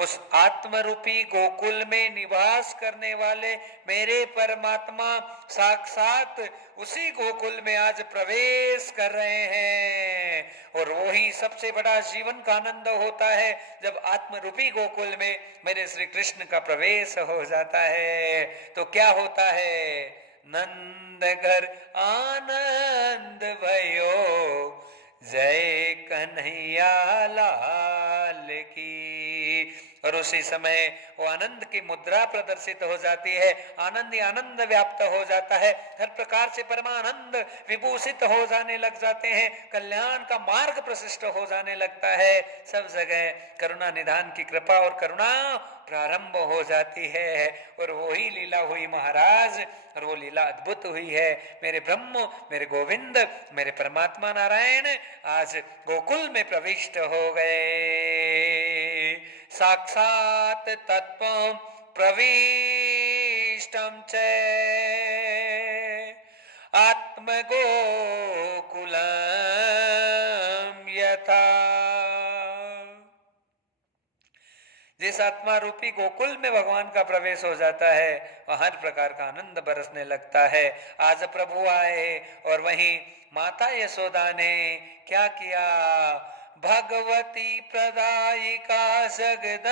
उस आत्मरूपी गोकुल में निवास करने वाले मेरे परमात्मा साक्षात उसी गोकुल में आज प्रवेश कर रहे हैं। और वही सबसे बड़ा जीवन का आनंद होता है जब आत्मरूपी गोकुल में मेरे श्री कृष्ण का प्रवेश हो जाता है। तो क्या होता है? नंद घर आनंद भयो, जय कन्हैया लाल की। और उसी समय वो आनंद की मुद्रा प्रदर्शित हो जाती है, आनंद ही आनंद व्याप्त हो जाता है, हर प्रकार से परमानंद विभूषित हो जाने लग जाते हैं, कल्याण का मार्ग प्रशिष्ट हो जाने लगता है। सब जगह करुणा निधान की कृपा और करुणा प्रारंभ हो जाती है। और वही लीला हुई महाराज, और वो लीला अद्भुत हुई है। मेरे ब्रह्म, मेरे गोविंद, मेरे परमात्मा नारायण आज गोकुल में प्रविष्ट हो गए। साक्षात तत्व प्रविष्टम च आत्म गोकुलम यथा। जिस आत्मा रूपी गोकुल में भगवान का प्रवेश हो जाता है वह हर प्रकार का आनंद बरसने लगता है। आज प्रभु आए और वहीं माता यशोदा ने क्या किया? भगवती प्रदायिका जगदम्बिका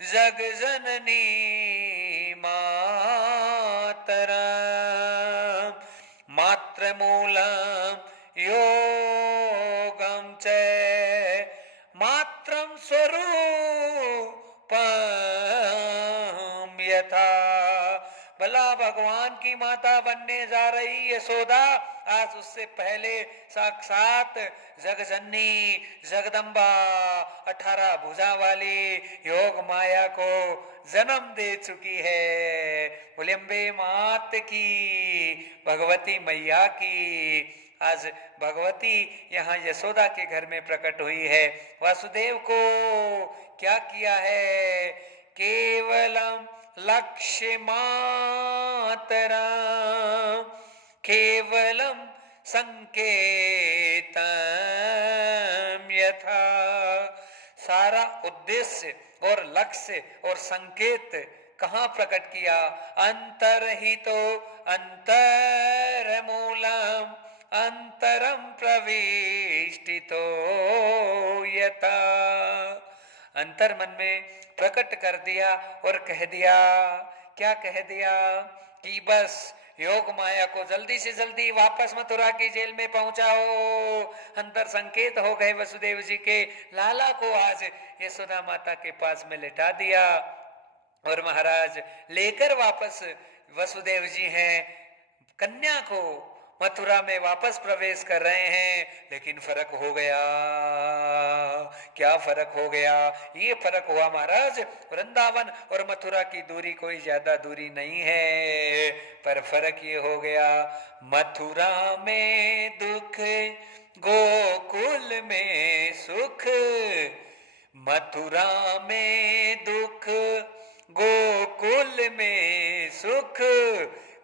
जग जननी मातरम मातृमूलम योगम च मात्रम स्वरूपम यथा। भला भगवान की माता बनने जा रही यशोदा आज उससे पहले साक्षात जगजननी जगदम्बा 18 भुजा वाली योग माया को जन्म दे चुकी है। बोले अम्बे मात की, भगवती मैया की। आज भगवती यहाँ यशोदा के घर में प्रकट हुई है। वासुदेव को क्या किया है? केवलम लक्ष्य मातरम केवलम संकेतम यथा। सारा उद्देश्य और लक्ष्य और संकेत कहाँ प्रकट किया? अंतरहितो अंतरमूलम अंतरम प्रविष्टितो यथा। अंतर मन में प्रकट कर दिया और कह दिया, क्या कह दिया? कि बस योग माया को जल्दी से जल्दी वापस मथुरा की जेल में पहुंचाओ। अंतर संकेत हो गए वसुदेव जी के। लाला को आज यशोदा माता के पास में लिटा दिया और महाराज लेकर वापस वसुदेव जी हैं कन्या को मथुरा में वापस प्रवेश कर रहे हैं। लेकिन फर्क हो गया। क्या फर्क हो गया? ये फर्क हुआ महाराज, वृंदावन और मथुरा की दूरी कोई ज्यादा दूरी नहीं है, पर फर्क ये हो गया, मथुरा में दुख गोकुल में सुख। मथुरा में दुख गोकुल में सुख,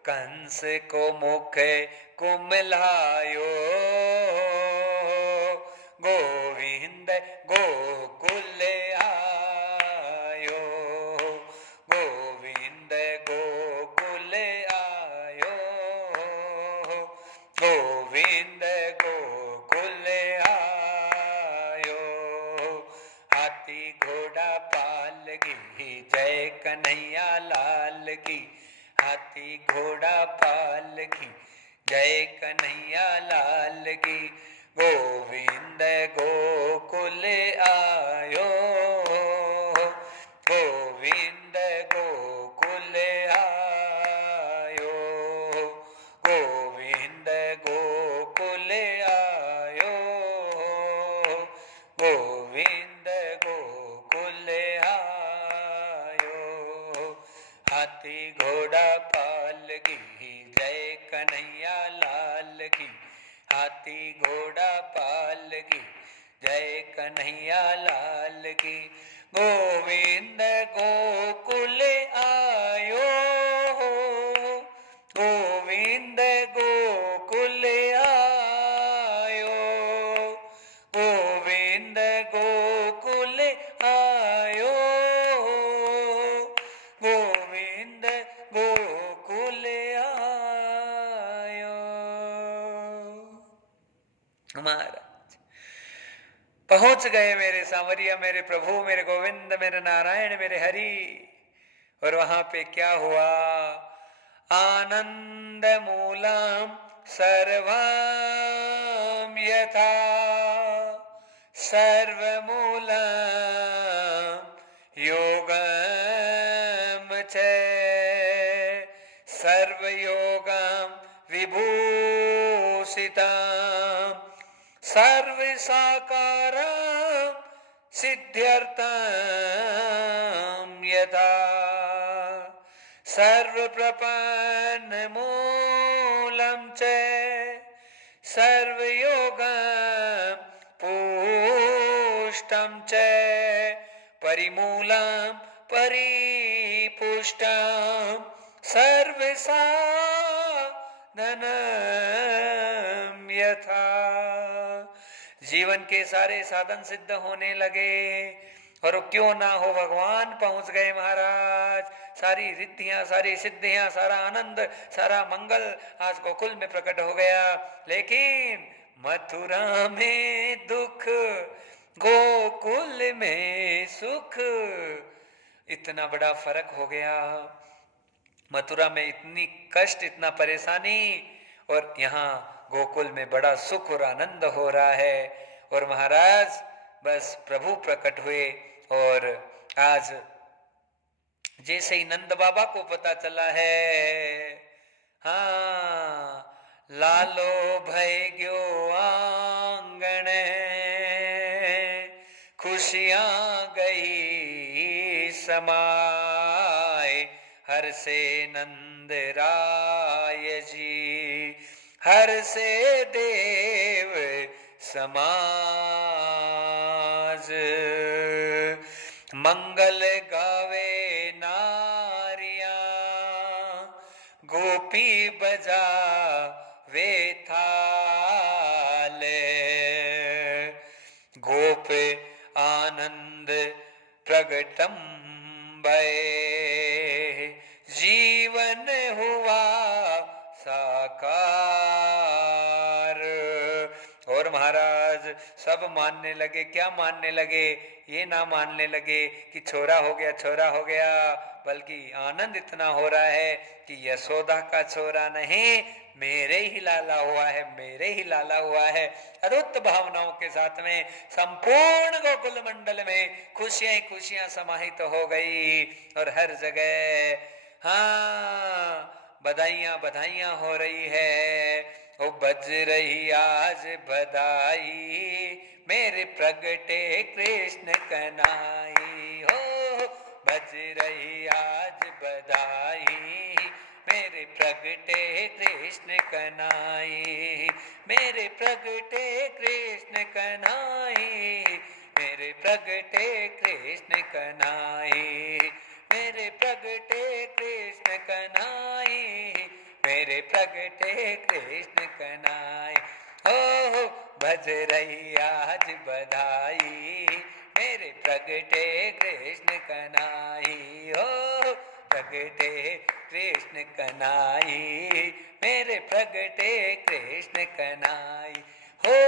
कंस को मुख कुमलायो। गोविंद गोकुल आयो, गोविंद गोकुल आयो, गोविंद गोकुल आयो। हाथी घोड़ा पालकी जय कन्हैया लाल की। हाथी घोड़ा पालकी जय कन्हैया लाल की। गोविंद गोकुल आयो, गोविंद गोकुल आयो, गोविंद गोकुल आयो, गोविंद गोकुल आयो। हाथी घोड़ा पालकी जय कन्हैया लाल की। हाथी घोड़ा पालकी जय कन्हैया लाल की। गोविंद गोकुल आयो, गोविंद गोकुल आयो, गोविंद महाराज पहुंच गए मेरे सांवरिया, मेरे प्रभु, मेरे गोविंद, मेरे नारायण, मेरे हरि। और वहां पे क्या हुआ? आनंद मूलम सर्वम यथा सर्वमूलम योगम च सर्वयोगम विभूषितम सर्वसाकारम सिद्ध्यर्थम यथा सर्वप्रपन्न मूलम च सर्वयोगम पुष्टम च परिमूलम परिपुष्टम सर्वसाधनम यथा। जीवन के सारे साधन सिद्ध होने लगे, और क्यों ना हो, भगवान पहुंच गए महाराज। सारी रिद्धियां, सारी सिद्धियां, सारा आनंद, सारा मंगल आज गोकुल में प्रकट हो गया। लेकिन मथुरा में दुख, गोकुल में सुख, इतना बड़ा फर्क हो गया। मथुरा में इतनी कष्ट, इतना परेशानी, और यहाँ गोकुल में बड़ा सुख और आनंद हो रहा है। और महाराज बस प्रभु प्रकट हुए, और आज जैसे ही नंद बाबा को पता चला है, हाँ, लालो भय गयो आंगण, खुशियां गई समाए, हर से नंद राय जी, हर से देव समाज। मंगल गावे नारिया, गोपी बजा वे थाल, गोप आनंद प्रगटम भय, जीवन हुआ साकार। और महाराज सब मानने लगे। क्या मानने लगे? ये ना मानने लगे कि छोरा हो गया, छोरा हो गया, बल्कि आनंद इतना हो रहा है कि यशोदा का छोरा नहीं, मेरे ही लाला हुआ है, मेरे ही लाला हुआ है। अद्भुत भावनाओं के साथ में संपूर्ण गोकुल मंडल में खुशियां खुशियां समाहित हो गई, और हर जगह हाँ बधाइयां बधाइयां हो रही है। ओ बज रही आज बधाई, मेरे प्रगटे कृष्ण कन्हई, हो बज रही आज बधाई, मेरे प्रगटे कृष्ण कन्हई, मेरे प्रगटे कृष्ण कन्हई, मेरे प्रगटे कृष्ण कन्हई, मेरे प्रगटे कृष्ण कन्हई, मेरे प्रगटे कृष्ण कन्हई। हो भज रही आज बधाई, मेरे प्रगटे कृष्ण कन्हई, हो प्रगटे कृष्ण कन्हई, मेरे प्रगटे कृष्ण कन्हई। हो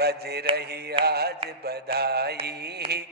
बज रही आज बधाई,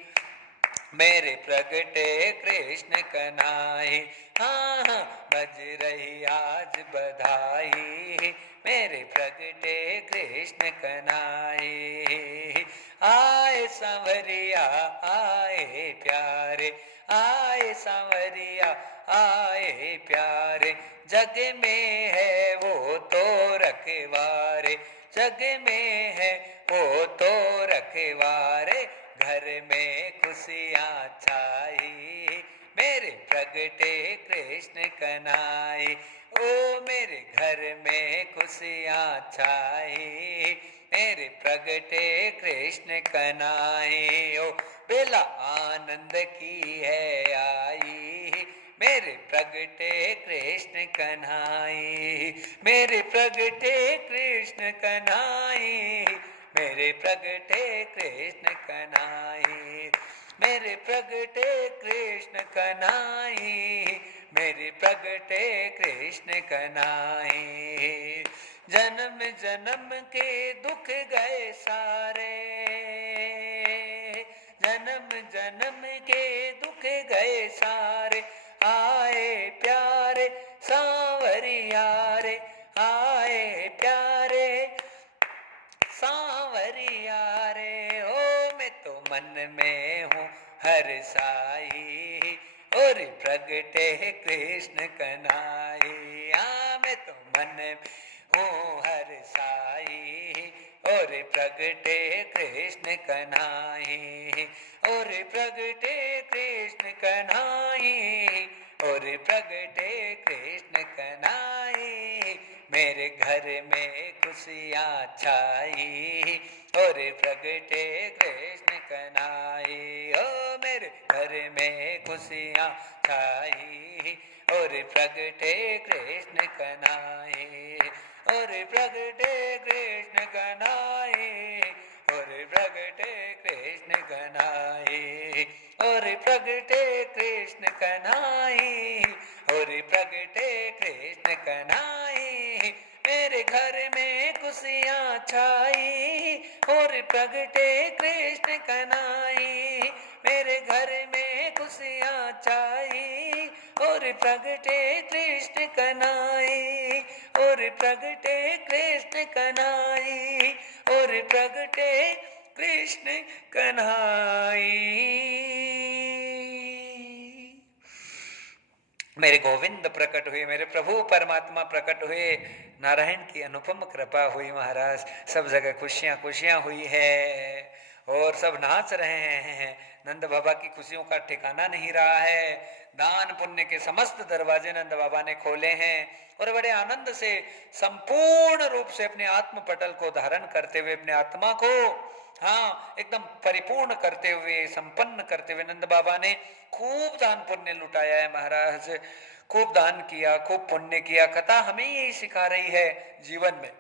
मेरे प्रगटे कृष्ण कन्हई। हाँ हाँ बज रही आज बधाई, मेरे प्रगटे कृष्ण कन्हई। आए सांवरिया आए प्यारे, आए सांवरिया आए प्यारे, जग में है वो तो रखवारे, जग में है वो तो रखवारे, घर में खुशियां छाई, मेरे प्रगटे कृष्ण कन्हई। ओ मेरे घर में खुशियां छाई, मेरे प्रगटे कृष्ण कन्हई। ओ बेला आनंद की है आई, मेरे प्रगटे कृष्ण कन्हई, मेरे प्रगटे कृष्ण कन्हई, मेरे प्रगटे कृष्ण कन्हई, मेरे प्रगटे कृष्ण कन्हई, मेरे प्रगटे कृष्ण कन्हई। जन्म जन्म के दुख गए सारे, जन्म जन्म के दुख गए सारे, आए प्यारे सांवरिया रे, आए प्यारे सांवरिया रे। ओ मैं तो मन में हूँ हर साई, और प्रगटे कृष्ण कन्हैया। मैं तो मन में हूँ हर साई, और प्रगटे कृष्ण कन्हैया, और प्रगटे कृष्ण कन्हैया, और प्रगटे कृष्ण कन्हैया। मेरे घर में खुशियाँ छाई, और प्रगटे कृष्ण कन्हैया। ओ मेरे घर में खुशियाँ छाई, और प्रगटे कृष्ण कन्हैया, और प्रगटे कृष्ण कन्हैया, और प्रगटे कृष्ण कन्हैया, और प्रगटे कृष्ण कन्हैया, और प्रगटे कृष्ण कन्हैया। मेरे घर में खुशियाँ छाई, और प्रगटे कृष्ण कन्हैया। मेरे घर में खुशियाँ छाई, और प्रगटे कृष्ण कन्हैया, और प्रगटे कृष्ण कन्हैया, और प्रगटे कृष्ण कन्हैया। मेरे गोविंद प्रकट हुए, मेरे प्रभु परमात्मा प्रकट हुए, नारायण की अनुपम कृपा हुई महाराज। सब जगह खुशियां खुशियां हुई है, और सब नाच रहे हैं। नंद बाबा की खुशियों का ठिकाना नहीं रहा है। दान पुण्य के समस्त दरवाजे नंद बाबा ने खोले हैं, और बड़े आनंद से संपूर्ण रूप से अपने आत्म पटल को धारण करते हुए, अपने आत्मा को हाँ एकदम परिपूर्ण करते हुए, संपन्न करते हुए नंद बाबा ने खूब दान पुण्य लुटाया है महाराज। खूब दान किया, खूब पुण्य किया। कथा हमें यही सिखा रही है जीवन में,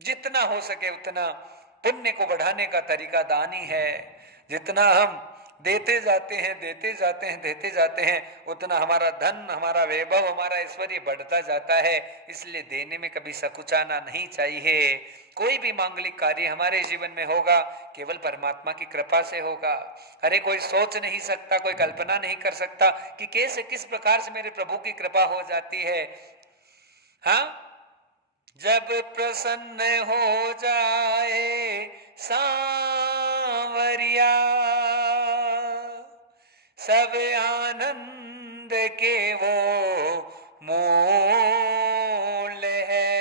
जितना हो सके उतना पुण्य को बढ़ाने का तरीका दान ही है। जितना हम देते जाते हैं, देते जाते हैं, देते जाते हैं, उतना हमारा धन, हमारा वैभव, हमारा ऐश्वर्य बढ़ता जाता है। इसलिए देने में कभी सकुचाना नहीं चाहिए। कोई भी मांगलिक कार्य हमारे जीवन में होगा केवल परमात्मा की कृपा से होगा। अरे कोई सोच नहीं सकता, कोई कल्पना नहीं कर सकता कि कैसे किस प्रकार से मेरे प्रभु की कृपा हो जाती है। हाँ, जब प्रसन्न हो जाए सांवरिया, सब आनंद के वो मूल है।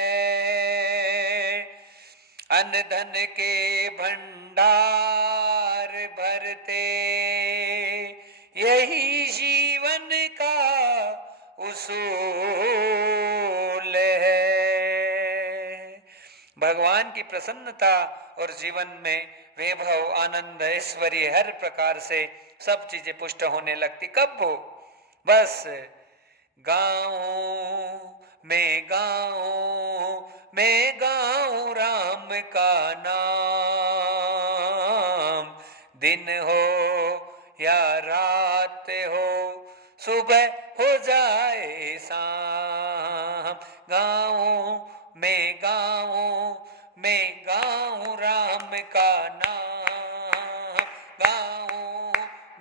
अन्न धन के भंडार भरते, यही जीवन का उसूल है। भगवान की प्रसन्नता और जीवन में वैभव, आनंद, ऐश्वर्य, हर प्रकार से सब चीजें पुष्ट होने लगती। कब हो? बस गाऊं मैं, गाऊं मैं, गाऊं राम का नाम। दिन हो या रात हो, सुबह हो जाए शाम। गाऊं मैं, गाऊं मैं, गाऊं राम का नाम। गाऊं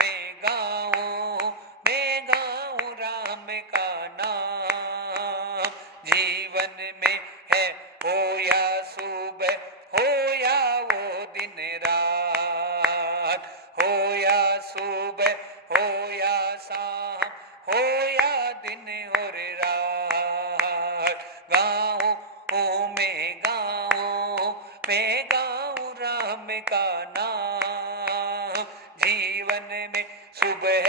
मैं, गाऊं मैं, गाऊं राम का नाम। जीवन में है हो या सुबह, हो या वो दिन रात, हो या सुबह, हो या शाम, हो या दिन और रात। गाऊं मैं, गाऊं मैं, गाऊं राम का नाम। जीवन में सुबह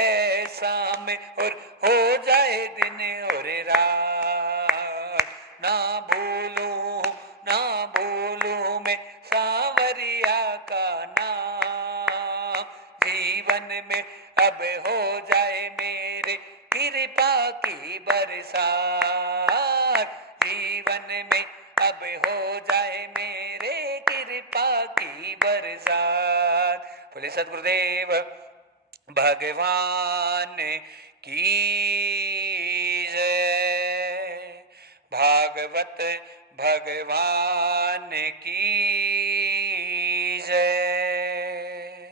शाम और हो जाए दिन और रात। ना भूलूं, ना भूलूं मैं सांवरिया का नाम। जीवन में अब हो जाए मेरे कृपा की बरसात। जीवन में अब हो जाए मेरे कृपा की बरसात। बोले सद्गुरुदेव भगवान की जय। भागवत भगवान की जय।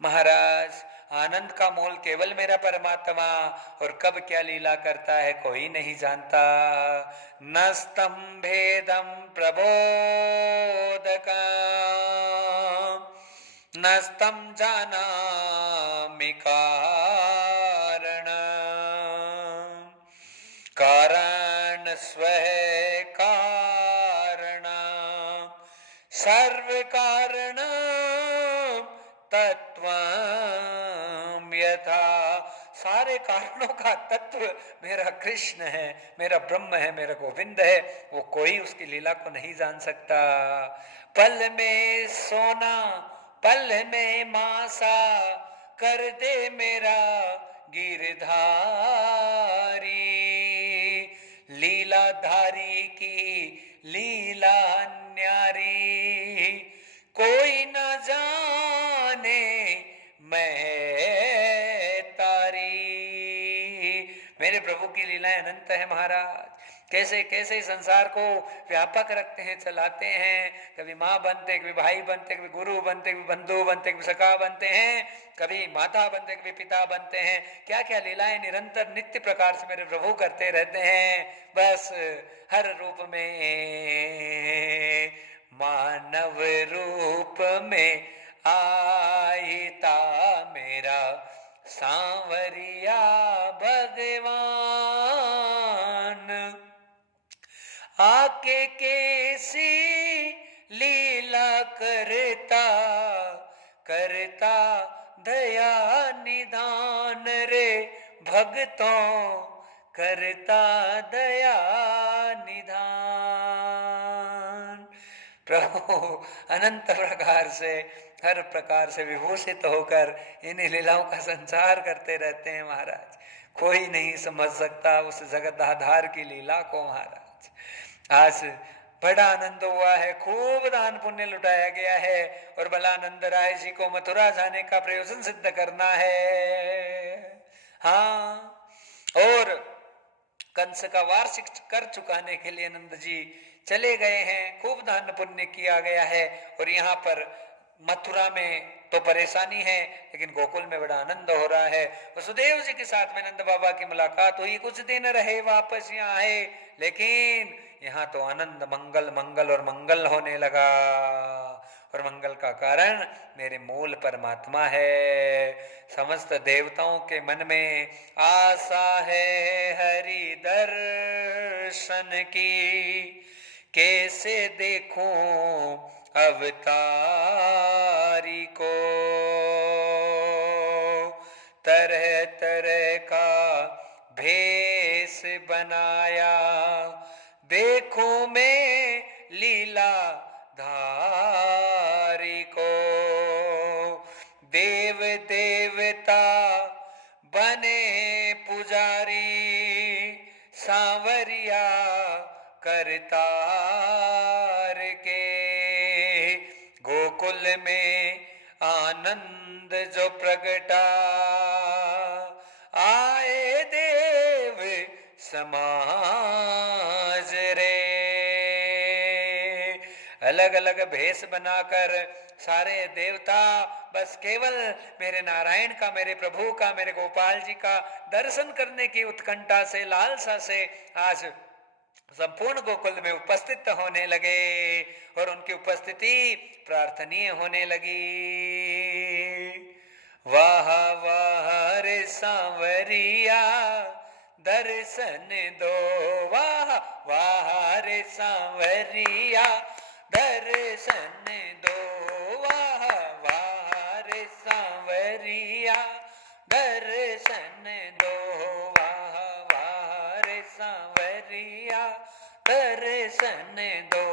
महाराज, आनंद का मूल केवल मेरा परमात्मा, और कब क्या लीला करता है कोई नहीं जानता। नस्तम भेदम प्रबोधका नस्तम जानामि कारण कारण स्वः कारण सर्व कारण तत्वं यथा। सारे कारणों का तत्व मेरा कृष्ण है, मेरा ब्रह्म है, मेरा गोविंद है। वो कोई उसकी लीला को नहीं जान सकता। पल में सोना पल में मासा कर दे मेरा गिरधारी। लीलाधारी की लीला न्यारी कोई न जाने मैं तारी। मेरे प्रभु की लीलाएं अनंत है महाराज। कैसे कैसे संसार को व्यापक रखते हैं, चलाते हैं। कभी माँ बनते हैं, कभी भाई बनते हैं, कभी गुरु बनते हैं, कभी बंधु बनते हैं, कभी सखा बनते हैं, कभी माता बनते हैं, कभी पिता बनते हैं। क्या क्या लीलाएं निरंतर नित्य प्रकार से मेरे प्रभु करते रहते हैं। बस हर रूप में मानव रूप में आईता मेरा सांवरिया भगवान। आके कैसी लीला करता करता दया निदान रे भक्तों करता दया निदान। प्रभु अनंत प्रकार से हर प्रकार से विभूषित होकर इन लीलाओं का संचार करते रहते हैं महाराज। कोई नहीं समझ सकता उस जगदाधार की लीला को महाराज। आज बड़ा आनंद हुआ है, खूब दान पुण्य लुटाया गया है, और बलानंद राय जी को मथुरा जाने का प्रयोजन सिद्ध करना है। हाँ, और कंस का वार्षिक कर चुकाने के लिए नंद जी चले गए हैं। खूब दान पुण्य किया गया है, और यहाँ पर मथुरा में तो परेशानी है, लेकिन गोकुल में बड़ा आनंद हो रहा है। वसुदेव जी के साथ में नंद बाबा की मुलाकात हुई, कुछ दिन रहे, वापस यहाँ आए, लेकिन यहाँ तो आनंद मंगल मंगल और मंगल होने लगा। और मंगल का कारण मेरे मूल परमात्मा है। समस्त देवताओं के मन में आशा है हरि दर्शन की, कैसे देखूं अवतारी को। तरह तरह का भेष बनाया, देखूं मैं लीला धारी को। देव देवता बने पुजारी, सांवरिया करतार के। गोकुल में आनंद जो प्रगटा, आए देव समाज रे। अलग अलग भेष बनाकर सारे देवता बस केवल मेरे नारायण का, मेरे प्रभु का, मेरे गोपाल जी का दर्शन करने की उत्कंठा से, लालसा से आज संपूर्ण गोकुल में उपस्थित होने लगे, और उनकी उपस्थिति प्रार्थनीय होने लगी। वाह वाह रे सांवरिया दर्शन दो, वाह वाह रे सांवरिया दर्शन दो, वाह वाह रे सांवरिया दर्शन दो, वाह वाह रे सांवरिया दर्शन दो।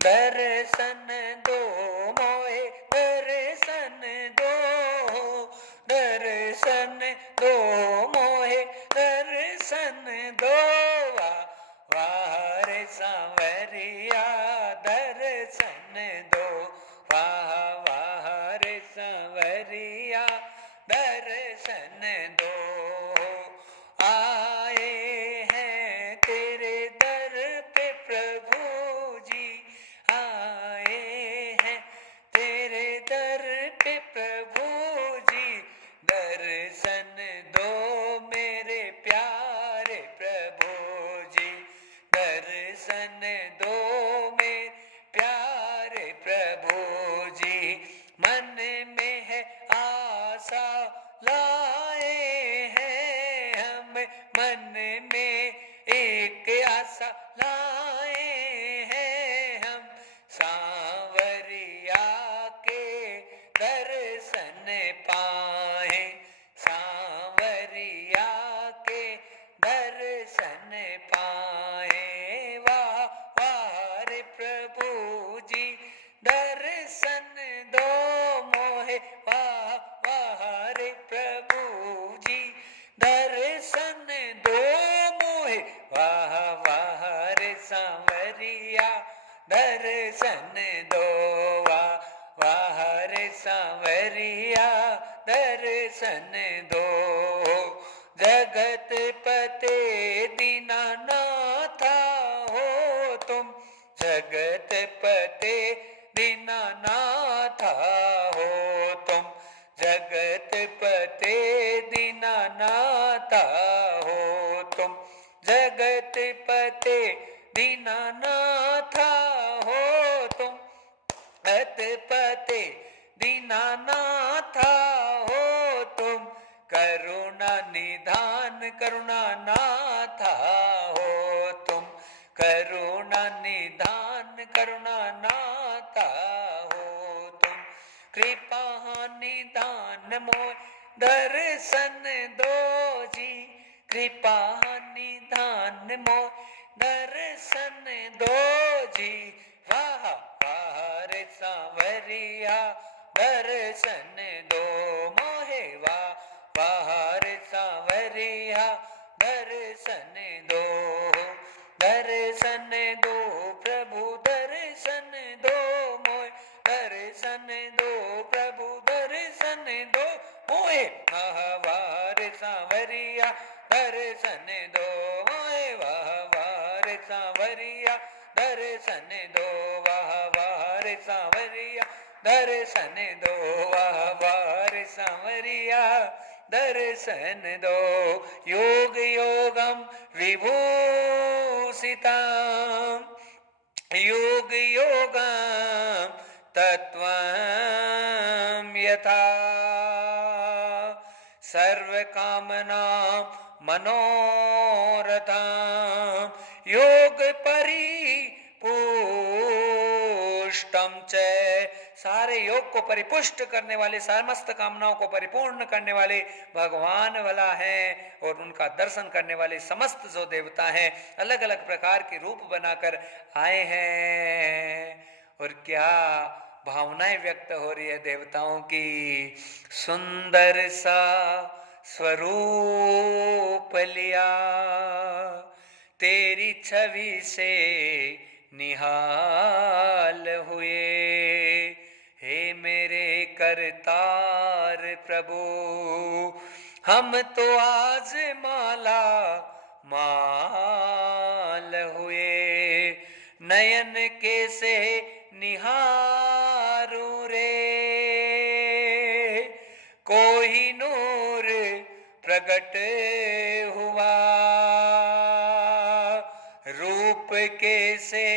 दर्शन दो मोए दर्शन दो, दर्शन दो मोहे दर्शन दो, वाह रे सांवरिया दर्शन दो, वाह वाह रे सांवरिया दर्शन दो। आए हैं तेरे दर पे प्रभु जी दर्शन दो मोहे, वाह वाह रे प्रभु जी दर्शन दो मोहे, वाह वाह रे सांवरिया दर्शन दो, वाह वाह रे सांवरिया दर्शन दो। जगत पते दीनानाथा हो तुम, जगत पते दीनानाथा हो तुम, जगत पते दीनानाथा हो तुम, जगत पते दीनानाथा हो तुम, अतपते दीनानाथा हो तुम, करुणा निधान करुणानाथा हो तुम, करुणा निधान करुणानाथा हो तुम, कृपा निधान मोय दर्शन दो जी, कृपा निधान मोय दर्शन दो जी, वाह वाह रे सांवरिया दर्शन दो मोहे, वाह वाह रे सांवरिया दर्शन दो, दर्शन दो प्रभु दर्शन दो मोहे, दर्शन दो प्रभु दर्शन दो मोहे, वाह वाह रे सांवरिया दर्शन दो मोहे, वाह वाह रे सांवरिया दर्शन दो, वाह वाह रे सांवरिया दर्शन दो, वाह वाह रे सांवरिया दर्शन दो। योग योगम विभूषितम, योग योगम तत्वं यथा, सर्व कामना मनोरथम योग परिपुष्टम च, सारे योग को परिपुष्ट करने वाले, समस्त कामनाओं को परिपूर्ण करने वाले भगवान वाला है। और उनका दर्शन करने वाले समस्त जो देवता हैं अलग अलग प्रकार के रूप बनाकर आए हैं। और क्या भावनाएं व्यक्त हो रही है देवताओं की, सुंदर सा स्वरूप लिया तेरी छवि से निहाल हुए, हे मेरे करतार प्रभु हम तो आज माला माल हुए, नयन कैसे निहारू रे, कोई नूर प्रकट हुआ, रूप कैसे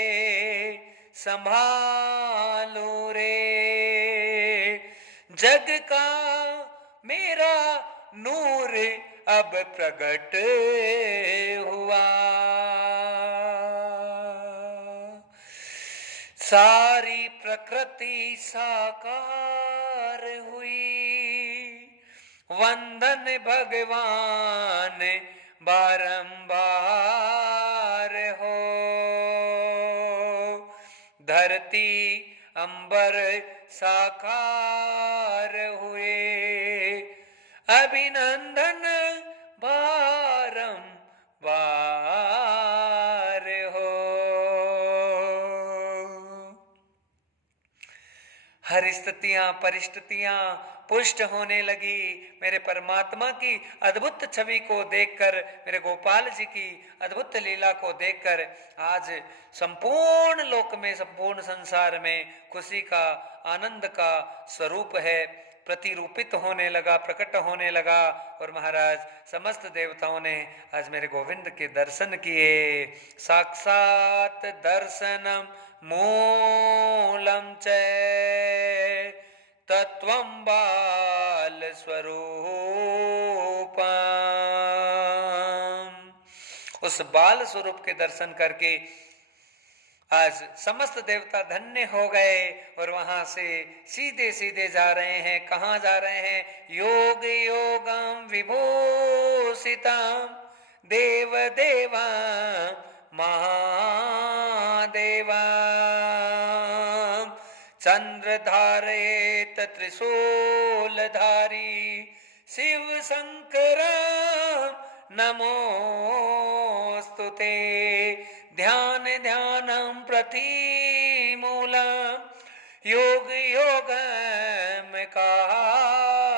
संभालू रे, जग का मेरा नूर अब प्रकट हुआ, सारी प्रकृति साकार हुई, वंदन भगवान बारंबार हो, धरती अंबर साकार हुए, अभिनंदन बारंबार हो। हर स्थितियां परिस्थितियां पुष्ट होने लगी मेरे परमात्मा की अद्भुत छवि को देखकर, मेरे गोपाल जी की अद्भुत लीला को देखकर। आज संपूर्ण लोक में, संपूर्ण संसार में खुशी का, आनंद का स्वरूप है, प्रतिरूपित होने लगा, प्रकट होने लगा। और महाराज समस्त देवताओं ने आज मेरे गोविंद के दर्शन किए। साक्षात दर्शनम मूलम च तत्वं बाल स्वरूपम, उस बाल स्वरूप के दर्शन करके आज समस्त देवता धन्य हो गए। और वहां से सीधे सीधे जा रहे हैं, कहाँ जा रहे हैं? योग योगम विभूषितम देव देवम महादेवा चंद्रधारयेत त्रिशूलधारी शिव शंकर नमोस्तुते ध्यान ध्यानं प्रतिमूलम् योग योगम कारकम्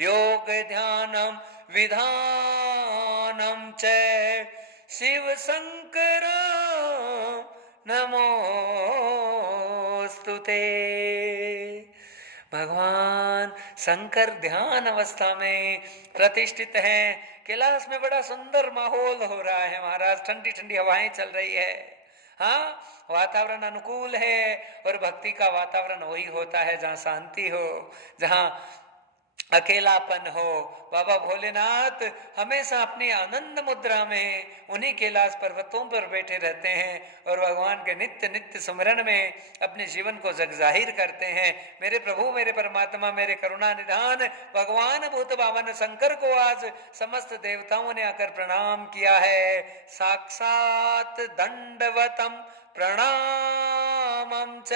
योग ध्यानं विधानं च शिव शंकर नमोस्तुते। भगवान शंकर ध्यान अवस्था में प्रतिष्ठित हैं। कैलाश में बड़ा सुंदर माहौल हो रहा है महाराज, ठंडी ठंडी हवाएं चल रही है। हाँ, वातावरण अनुकूल है और भक्ति का वातावरण वही होता है जहाँ शांति हो, जहाँ अकेलापन हो। बाबा भोलेनाथ हमेशा अपनी आनंद मुद्रा में उन्हीं कैलाश पर्वतों पर बैठे रहते हैं और भगवान के नित्य नित्य स्मरण में अपने जीवन को जगजाहिर करते हैं। मेरे प्रभु, मेरे परमात्मा, मेरे करुणा निधान भगवान भूत भावन शंकर को आज समस्त देवताओं ने आकर प्रणाम किया है। साक्षात दंडवतम प्रणामं च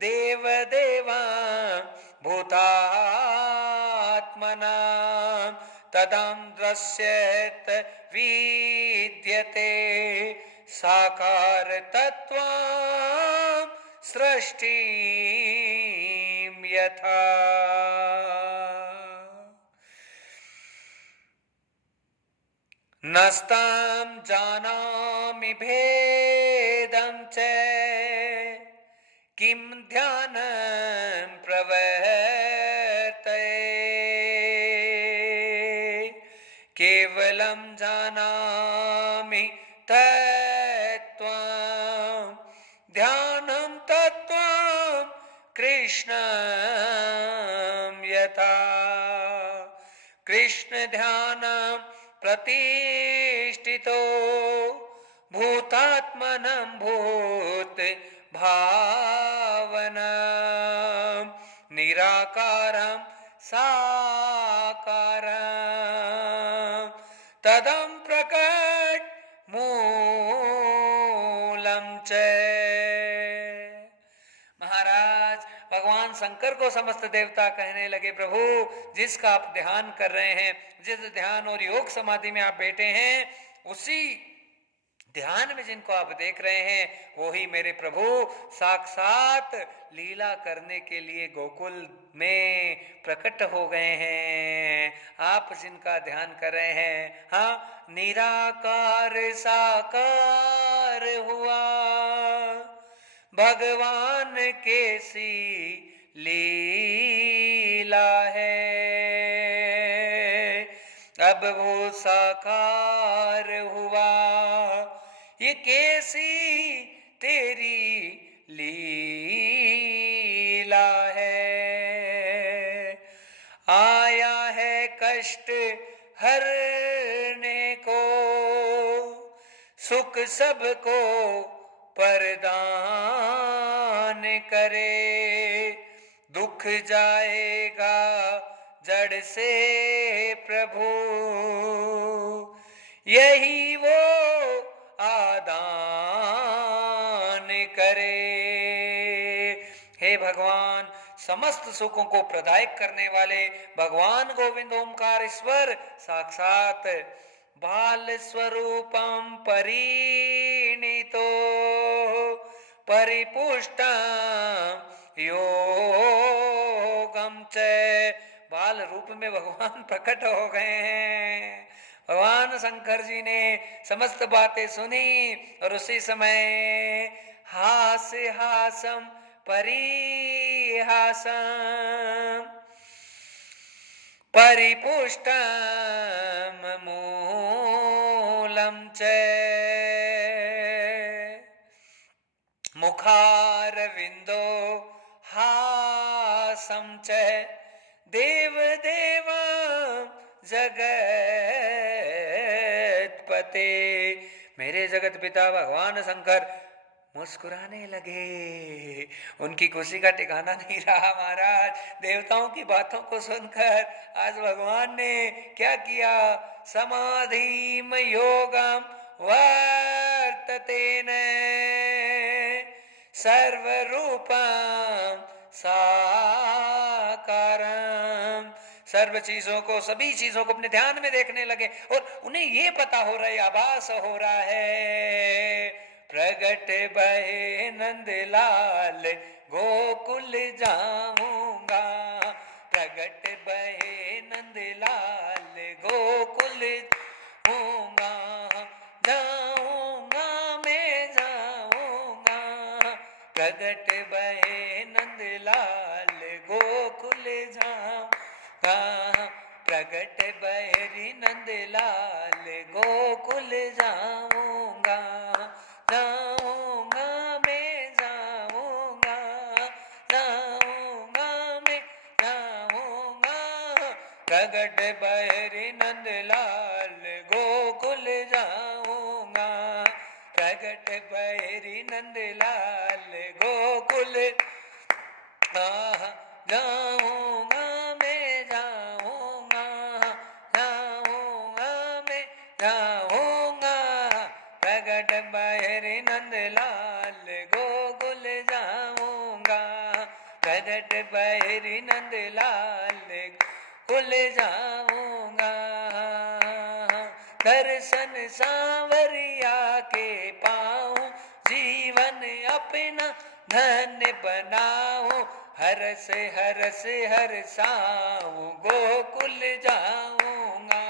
देव देवा भूतात्मना तदं दृश्येत विद्यते साकार तत्त्वं सृष्टिं यथा। नस्तां जानामि भेदं च किं ध्यानं प्रवर्तते केवलं जानामि तत्त्वं ध्यानं तत्त्वं कृष्णं यथा। कृष्ण ध्यानं प्रतिष्ठितो भूतात्मनं भूत भावनं निराकारं साकारं तदं प्रकट मूलं च। महाराज भगवान शंकर को समस्त देवता कहने लगे, प्रभु जिसका आप ध्यान कर रहे हैं, जिस ध्यान और योग समाधि में आप बैठे हैं, उसी ध्यान में जिनको आप देख रहे हैं वो ही मेरे प्रभु साक्षात लीला करने के लिए गोकुल में प्रकट हो गए हैं। आप जिनका ध्यान कर रहे हैं, हाँ, निराकार साकार हुआ भगवान कैसी लीला है। अब वो साकार हुआ, ये कैसी तेरी लीला है। आया है कष्ट हरने को, सुख सबको प्रदान करे। दुख जाएगा जड़ से प्रभु, यही वो आदान करे। हे भगवान, समस्त सुखों को प्रदायक करने वाले भगवान गोविंद ओंकार ईश्वर साक्षात बाल स्वरूपम परिणीतो परिपुष्टम योगम च। बाल रूप में भगवान प्रकट हो गए हैं। भगवान शंकर जी ने समस्त बातें सुनी और उसी समय हास हासम परिहासम परिपुष्टम मूलम च मुखारविंदो हासम च देव देवा जगतपते। मेरे जगत पिता भगवान शंकर मुस्कुराने लगे। उनकी खुशी का ठिकाना नहीं रहा महाराज। देवताओं की बातों को सुनकर आज भगवान ने क्या किया, समाधिम योगम वर्ततेन सर्वरूपम साकारम, सर्व चीजों को, सभी चीजों को अपने ध्यान में देखने लगे और उन्हें ये पता हो रहा है, आभास हो रहा है, प्रगट भये नंदलाल गोकुल जाऊंगा, प्रगट भये नंदलाल गोकुल जाऊंगा, जाऊंगा मैं जाऊंगा, प्रगट भये नंदलाल गोकुल जाऊंगा, प्रगट भये नंदलाल गोकुल जाऊंगा, जाऊंगा मैं जाऊंगा, जाऊंगा मैं जाऊंगा, प्रगट भये नंदलाल गोकुल जाऊंगा, प्रगट भये नंदलाल गोकुल जाऊंगा मैं जाऊंगा, जाऊंगा मैं जाऊंगा, प्रगट भये नंदलाल गोकुल जाऊंगा, प्रगट भये नंदलाल कुल जाऊंगा, दर्शन सांवरिया के पाऊं, जीवन अपना धन्य बनाऊं, हरस हरस हरसाऊं गोकुल जाऊंगा,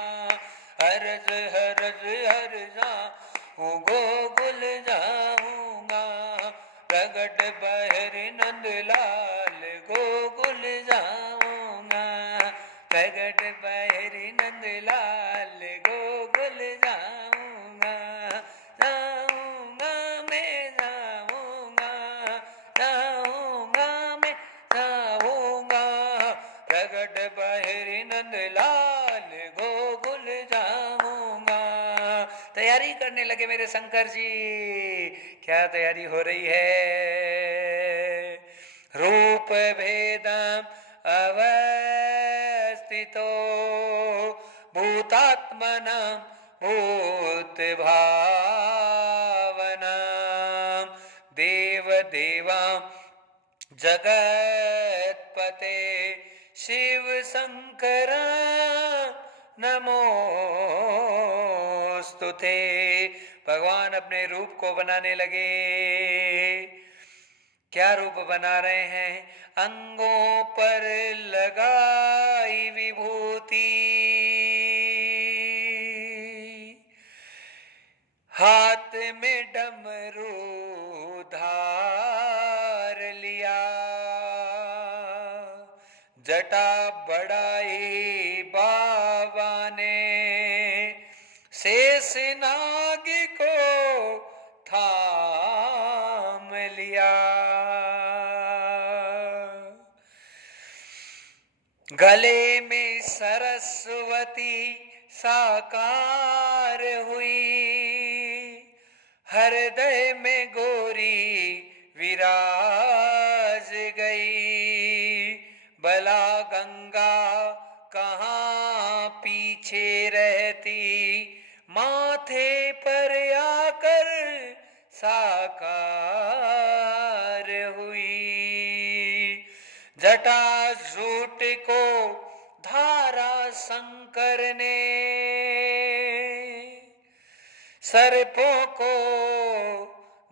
हरस हरस हरसाऊं गोकुल जाऊंगा, प्रगट भये नंदलाल गोकुल जाऊंगा, प्रगट भये नंदलाल गोकुल जाऊंगा, जाऊंगा मैं जाऊंगा, जाऊंगा मैं जाऊंगा, प्रगट भये नंदलाल गोकुल जाऊंगा। तैयारी करने लगे मेरे शंकर जी। क्या तैयारी हो रही है? रूप भेदम अवस्थितो भूतात्मनम भूत भावनम देव देवाम जगतपते शिव शंकर नमोस्तुते। भगवान अपने रूप को बनाने लगे। क्या रूप बना रहे हैं? अंगों पर लगाई विभूति, हाथ में डमरू धार लिया, जटा बढ़ाई बाबा ने, शेष नाग को थाम लिया, गले में सरस्वती साकार हुई, हृदय में गौरी विराज गई, बला गंगा कहाँ पीछे रहती, माथे पर आकर साकार हुई, जटा जूट को धारा शंकर ने, सर्पों को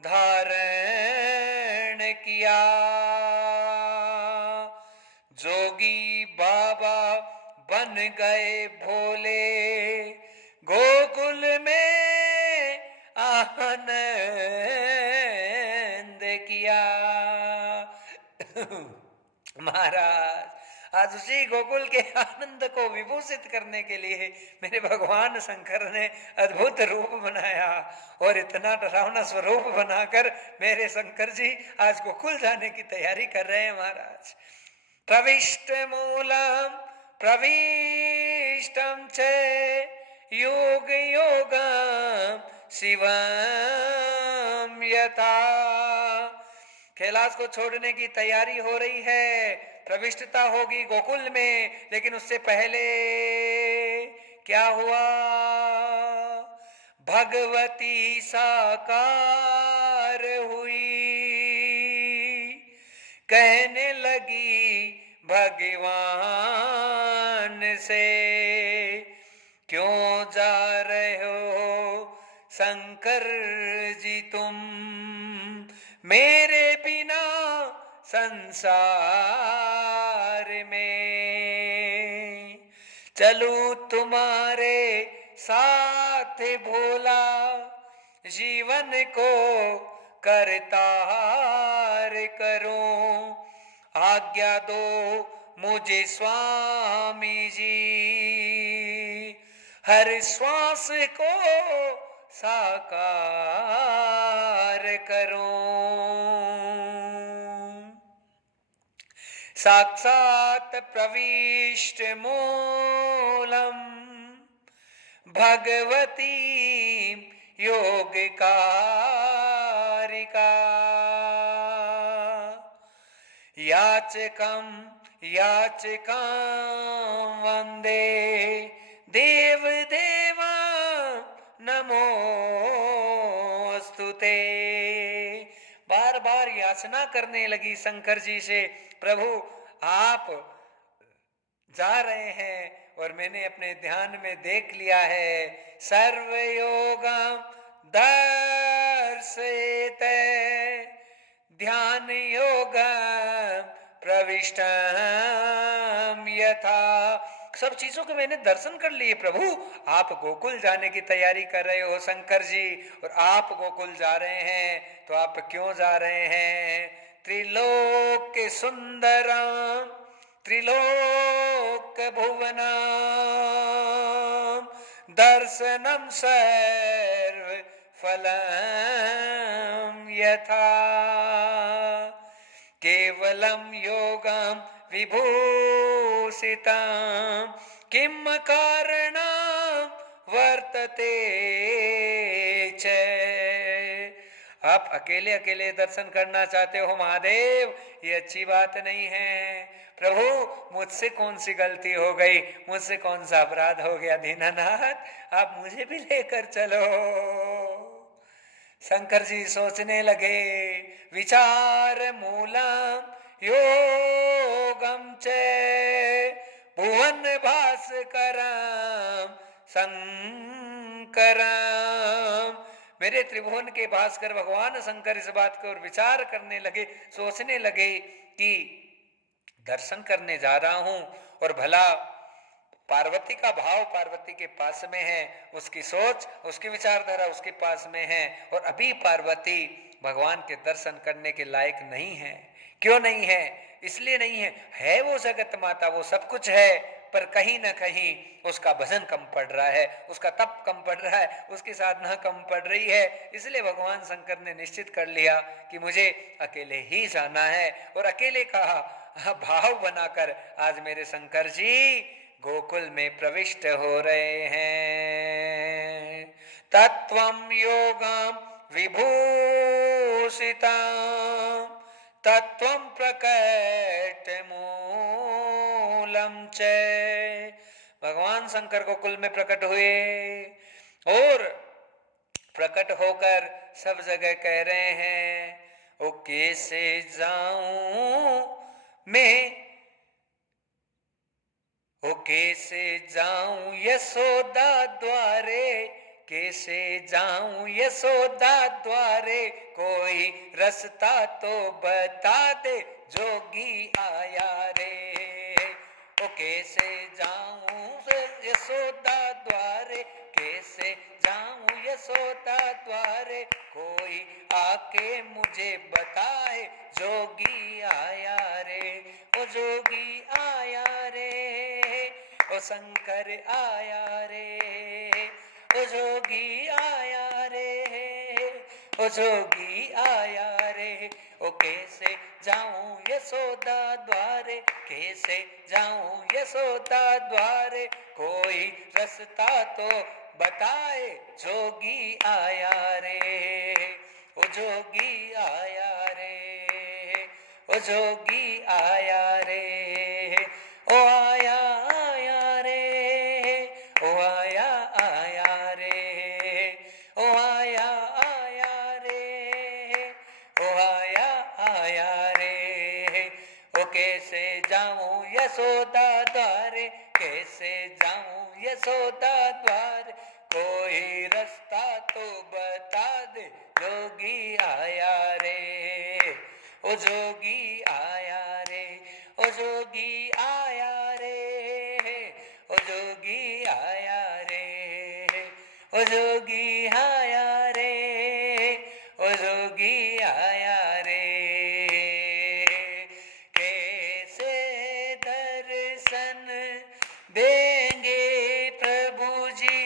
धारण किया, जोगी बाबा बन गए भोले, गोकुल में आनंद किया। महाराज आज उसी गोकुल के आनंद को विभूषित करने के लिए मेरे भगवान शंकर ने अद्भुत रूप बनाया और इतना डरावना स्वरूप बनाकर मेरे शंकर जी आज गोकुल जाने की तैयारी कर रहे हैं। महाराज प्रविष्ट मूलम प्रविष्टम च योग योगम शिवम यथा। कैलाश को छोड़ने की तैयारी हो रही है, प्रविष्टता होगी गोकुल में, लेकिन उससे पहले क्या हुआ? भगवती साकार हुई, कहने लगी भगवान से, क्यों जा रहे हो शंकर जी तुम मेरे बिना संसार में? चलूं तुम्हारे साथ भोला, जीवन को करतार करूं, आज्ञा दो मुझे स्वामी जी, हर श्वास को साकार करूं। साक्षात प्रविष्ट मूलम भगवती योग कारिका, याचकम वंदे देव देवा नमोस्तुते। बार बार याचना करने लगी शंकर जी से, प्रभु आप जा रहे हैं और मैंने अपने ध्यान में देख लिया है, सर्वयोगम दर्शयते ध्यान योगम प्रविष्टम यथा। सब चीजों के मैंने दर्शन कर लिए प्रभु। आप गोकुल जाने की तैयारी कर रहे हो शंकर जी, और आप गोकुल जा रहे हैं, तो आप क्यों जा रहे हैं? त्रिलोक सुंदरम त्रिलोक भुवनम दर्शनम सर्व फलम यथा, केवलम योगम विभूषितम किम कारणम वर्तते च। आप अकेले अकेले दर्शन करना चाहते हो महादेव, ये अच्छी बात नहीं है। प्रभु मुझसे कौन सी गलती हो गई, मुझसे कौन सा अपराध हो गया दीनानाथ, आप मुझे भी लेकर चलो। शंकर जी सोचने लगे, विचार मूलम योगम च भुवन भास्करम शंकरम। मेरे त्रिभुवन के भास्कर भगवान शंकर इस बात को विचार करने लगे, सोचने लगे कि दर्शन करने जा रहा हूं और भला पार्वती का भाव पार्वती के पास में है, उसकी सोच उसकी विचारधारा उसके पास में है, और अभी पार्वती भगवान के दर्शन करने के लायक नहीं है। क्यों नहीं है? इसलिए नहीं है वो जगत माता, वो सब कुछ है, पर कहीं ना कहीं उसका भजन कम पड़ रहा है, उसका तप कम पड़ रहा है, उसकी साधना कम पड़ रही है। इसलिए भगवान शंकर ने निश्चित कर लिया कि मुझे अकेले ही जाना है, और अकेले का भाव बनाकर आज मेरे शंकर जी गोकुल में प्रविष्ट हो रहे हैं। तत्वम योगम विभूषितम तत्वम प्रकट मूलम च। भगवान शंकर गोकुल में प्रकट हुए और प्रकट होकर सब जगह कह रहे हैं, ओ कैसे जाऊं मैं, ओ कैसे जाऊं यशोदा द्वारे, कैसे जाऊं यशोदा द्वारे, कोई रास्ता तो बता दे जोगी आया रे। ओ कैसे जाऊं यशोदा द्वारे, कैसे जाऊं यशोदा द्वारे, कोई आके मुझे बताए जोगी आया रे। ओ जोगी आया रे, ओ शंकर आया रे, ओ जोगी आया रे, ओ जोगी आया रे। ओ कैसे जाऊं यशोदा द्वारे, कैसे जाऊं यशोदा द्वारे, कोई रास्ता तो बताए जोगी आया रे। ओ ओ जोगी आया रे, ओ जोगी आया रे, ओ आया आया रे, ओ आया आया रे, ओ आया आया रे, ओ आया आया रे। ओ कैसे जाऊं यशोदा द्वारे, कैसे जाऊं यशोदा द्वारे, कोई रास्ता तो बता दे, जोगी आया रे, ओ जोगी आया रे, ओ जोगी आया रे, ओ जोगी आया रे, ओ जोगी आया रे, ओ जोगी आया रे। कैसे दर्शन देंगे प्रभु जी,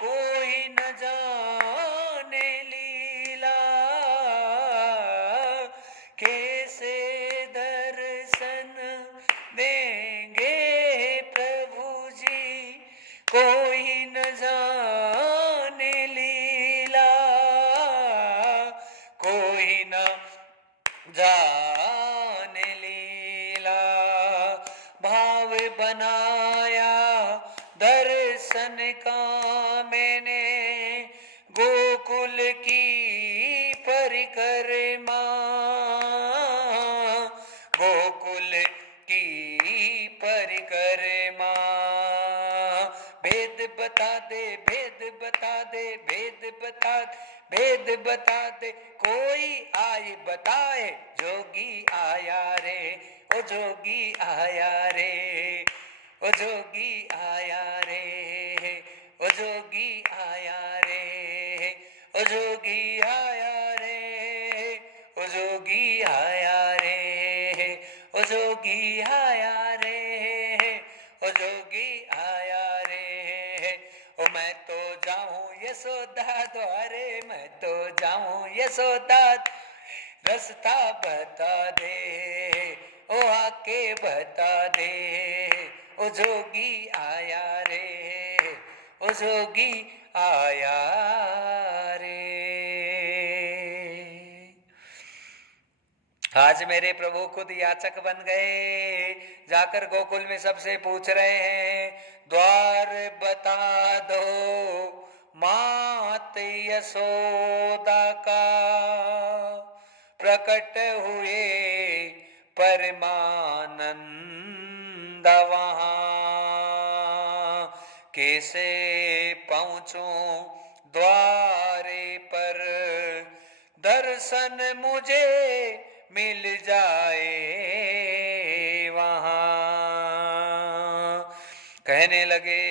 कोई न जाने लीला, कैसे दर्शन देंगे प्रभु जी, कोई न जाने लीला, कोई न जाने लीला। भाव बनाया दर्शन का मैंने, गोकुल की परिक्रमा, गोकुल की परिक्रमा। भेद बता दे, भेद बता दे, भेद बता दे, भेद बता दे, कोई आए बताए, जोगी आया रे, ओ जोगी आया रे, ओ जोगी आया रे, ओ जोगी आया रे, ओ जोगी आया रे, ओ जोगी आया रे, ओ जोगी आया रे, ओ जोगी आया रे। ओ मैं तो जाऊं यशोदा द्वारे, मैं तो जाऊं यशोदा, रास्ता बता दे, ओ आके बता दे, ओ जोगी आया रे, ओ जोगी आया रे। आज मेरे प्रभु खुद याचक बन गए, जाकर गोकुल में सबसे पूछ रहे हैं, द्वार बता दो मात यशोदा का, प्रकट हुए परमानंद वहां, कैसे पहुंचूं द्वारे पर, दर्शन मुझे मिल जाए वहां। कहने लगे,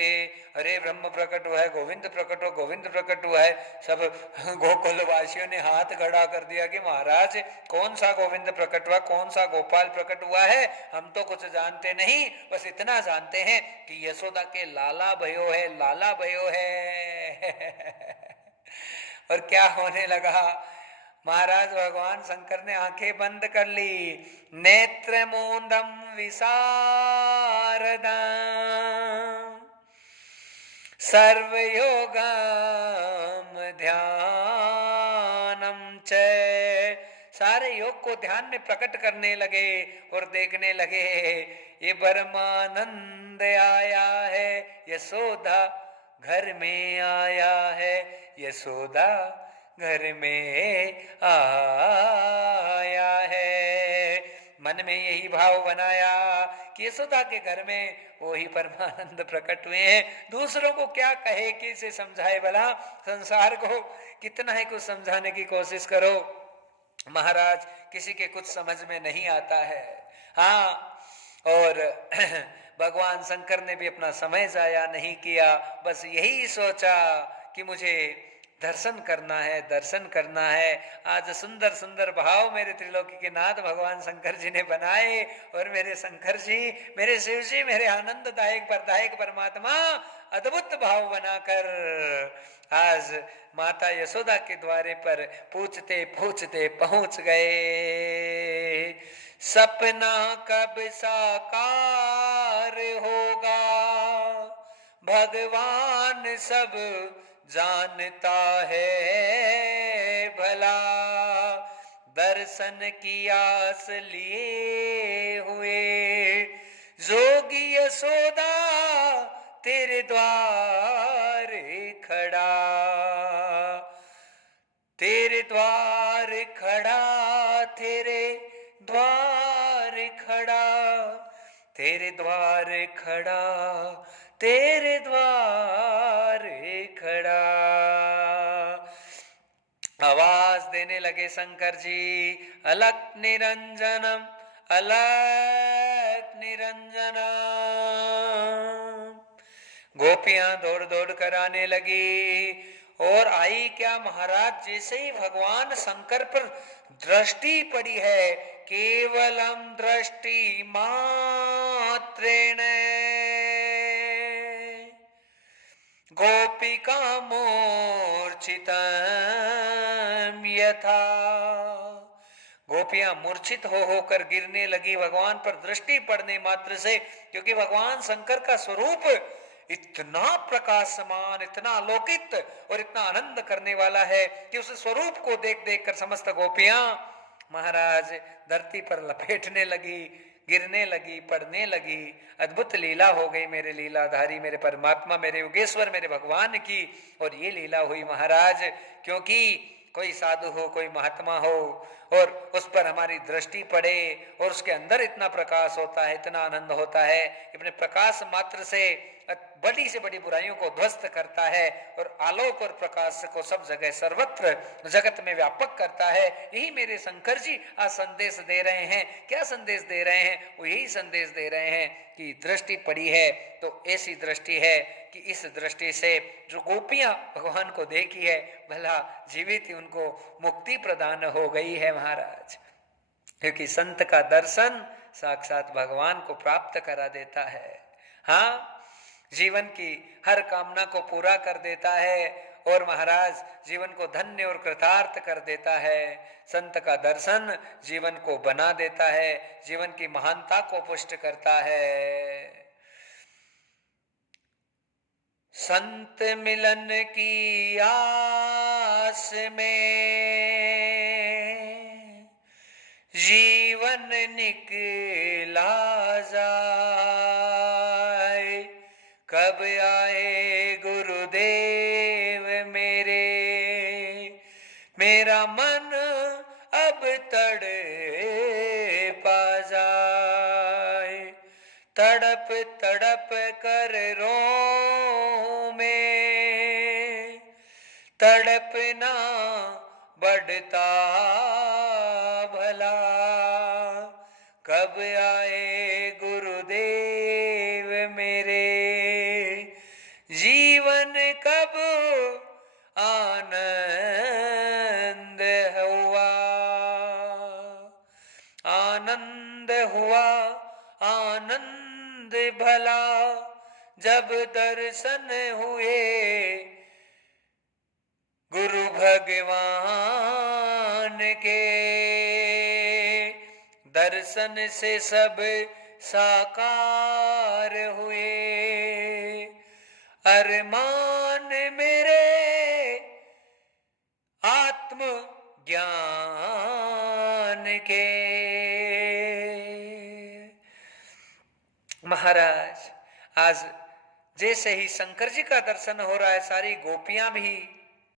अरे ब्रह्म प्रकट हुआ है, गोविंद प्रकट हुआ, गोविंद प्रकट हुआ है। सब गोकुल वासियों ने हाथ खड़ा कर दिया कि महाराज कौन सा गोविंद प्रकट हुआ, कौन सा गोपाल प्रकट हुआ है, हम तो कुछ जानते नहीं, बस इतना जानते हैं कि यशोदा के लाला भयो है, लाला भयो है। और क्या होने लगा, महाराज भगवान शंकर ने आंखें बंद कर ली, नेत्र मूंदम विशारदम सर्वयोगम ध्यानम च, सारे योग को ध्यान में प्रकट करने लगे और देखने लगे, ये परमानंद आया है, यशोदा घर में आया है, यशोदा घर में आया है। मन में यही भाव बनाया कि यशोदा के घर में वही परमानंद प्रकट हुए हैं, दूसरों को क्या कहे, किसे समझाए, भला संसार को कितना ही कुछ समझाने की कोशिश करो, महाराज किसी के कुछ समझ में नहीं आता है। हाँ, और भगवान शंकर ने भी अपना समय जाया नहीं किया, बस यही सोचा कि मुझे दर्शन करना है, दर्शन करना है। आज सुंदर सुंदर भाव मेरे त्रिलोकी के नाथ भगवान शंकर जी ने बनाए, और मेरे शंकर जी, मेरे शिव जी, मेरे आनंददायक परदायक परमात्मा अद्भुत भाव बनाकर आज माता यशोदा के द्वारे पर पूछते पूछते पहुंच गए। सपना कब साकार होगा, भगवान सब जानता है भला, दर्शन की आस लिए हुए, जोगी यशोदा तेरे द्वार खड़ा, तेरे द्वार खड़ा, तेरे द्वार खड़ा, तेरे द्वार खड़ा, तेरे द्वार खड़ा। आवाज देने लगे शंकर जी, अलक निरंजनम, अलक निरंजनम। गोपियां दौड़ दौड़ कर आने लगी और आई क्या महाराज, जैसे ही भगवान शंकर पर दृष्टि पड़ी है, केवलम दृष्टि मात्रेण गोपिका मूर्छितम यथा, गोपियां मूर्छित हो होकर गिरने लगी भगवान पर दृष्टि पड़ने मात्र से, क्योंकि भगवान शंकर का स्वरूप इतना प्रकाशमान, इतना अलौकिक और इतना आनंद करने वाला है कि उस स्वरूप को देख देख कर समस्त गोपियां महाराज धरती पर लपेटने लगी, गिरने लगी, पड़ने लगी। अद्भुत लीला हो गई मेरे लीलाधारी, मेरे परमात्मा, मेरे योगेश्वर, मेरे भगवान की। और ये लीला हुई महाराज क्योंकि कोई साधु हो, कोई महात्मा हो और उस पर हमारी दृष्टि पड़े और उसके अंदर इतना प्रकाश होता है, इतना आनंद होता है, अपने प्रकाश मात्र से बड़ी से बड़ी बुराइयों को ध्वस्त करता है और आलोक और प्रकाश को सब जगह सर्वत्र जगत में व्यापक करता है। यही मेरे शंकर जी आज संदेश दे रहे हैं। क्या संदेश दे रहे हैं? वो यही संदेश दे रहे हैं कि दृष्टि पड़ी है तो ऐसी दृष्टि है कि इस दृष्टि से जो गोपियां भगवान को देखी है, भला जीवित उनको मुक्ति प्रदान हो गई है महाराज। क्योंकि संत का दर्शन साक्षात भगवान को प्राप्त करा देता है। हाँ, जीवन की हर कामना को पूरा कर देता है और महाराज जीवन को धन्य और कृतार्थ कर देता है। संत का दर्शन जीवन को बना देता है, जीवन की महानता को पुष्ट करता है। संत मिलन की आस में जीवन निकला जाए, कब आए गुरुदेव मेरे, मेरा मन अब तड़पा जाए, तड़प तड़प कर रो में, तड़पना बढ़ता भला, कब आए गुरुदेव मेरे, जीवन कब आनंद हुआ, आनंद हुआ, आनंद भला, जब दर्शन हुए गुरु भगवान के, दर्शन से सब साकार हुए, अरमान मेरे आत्म ज्ञान के। महाराज आज जैसे ही शंकर जी का दर्शन हो रहा है, सारी गोपियां भी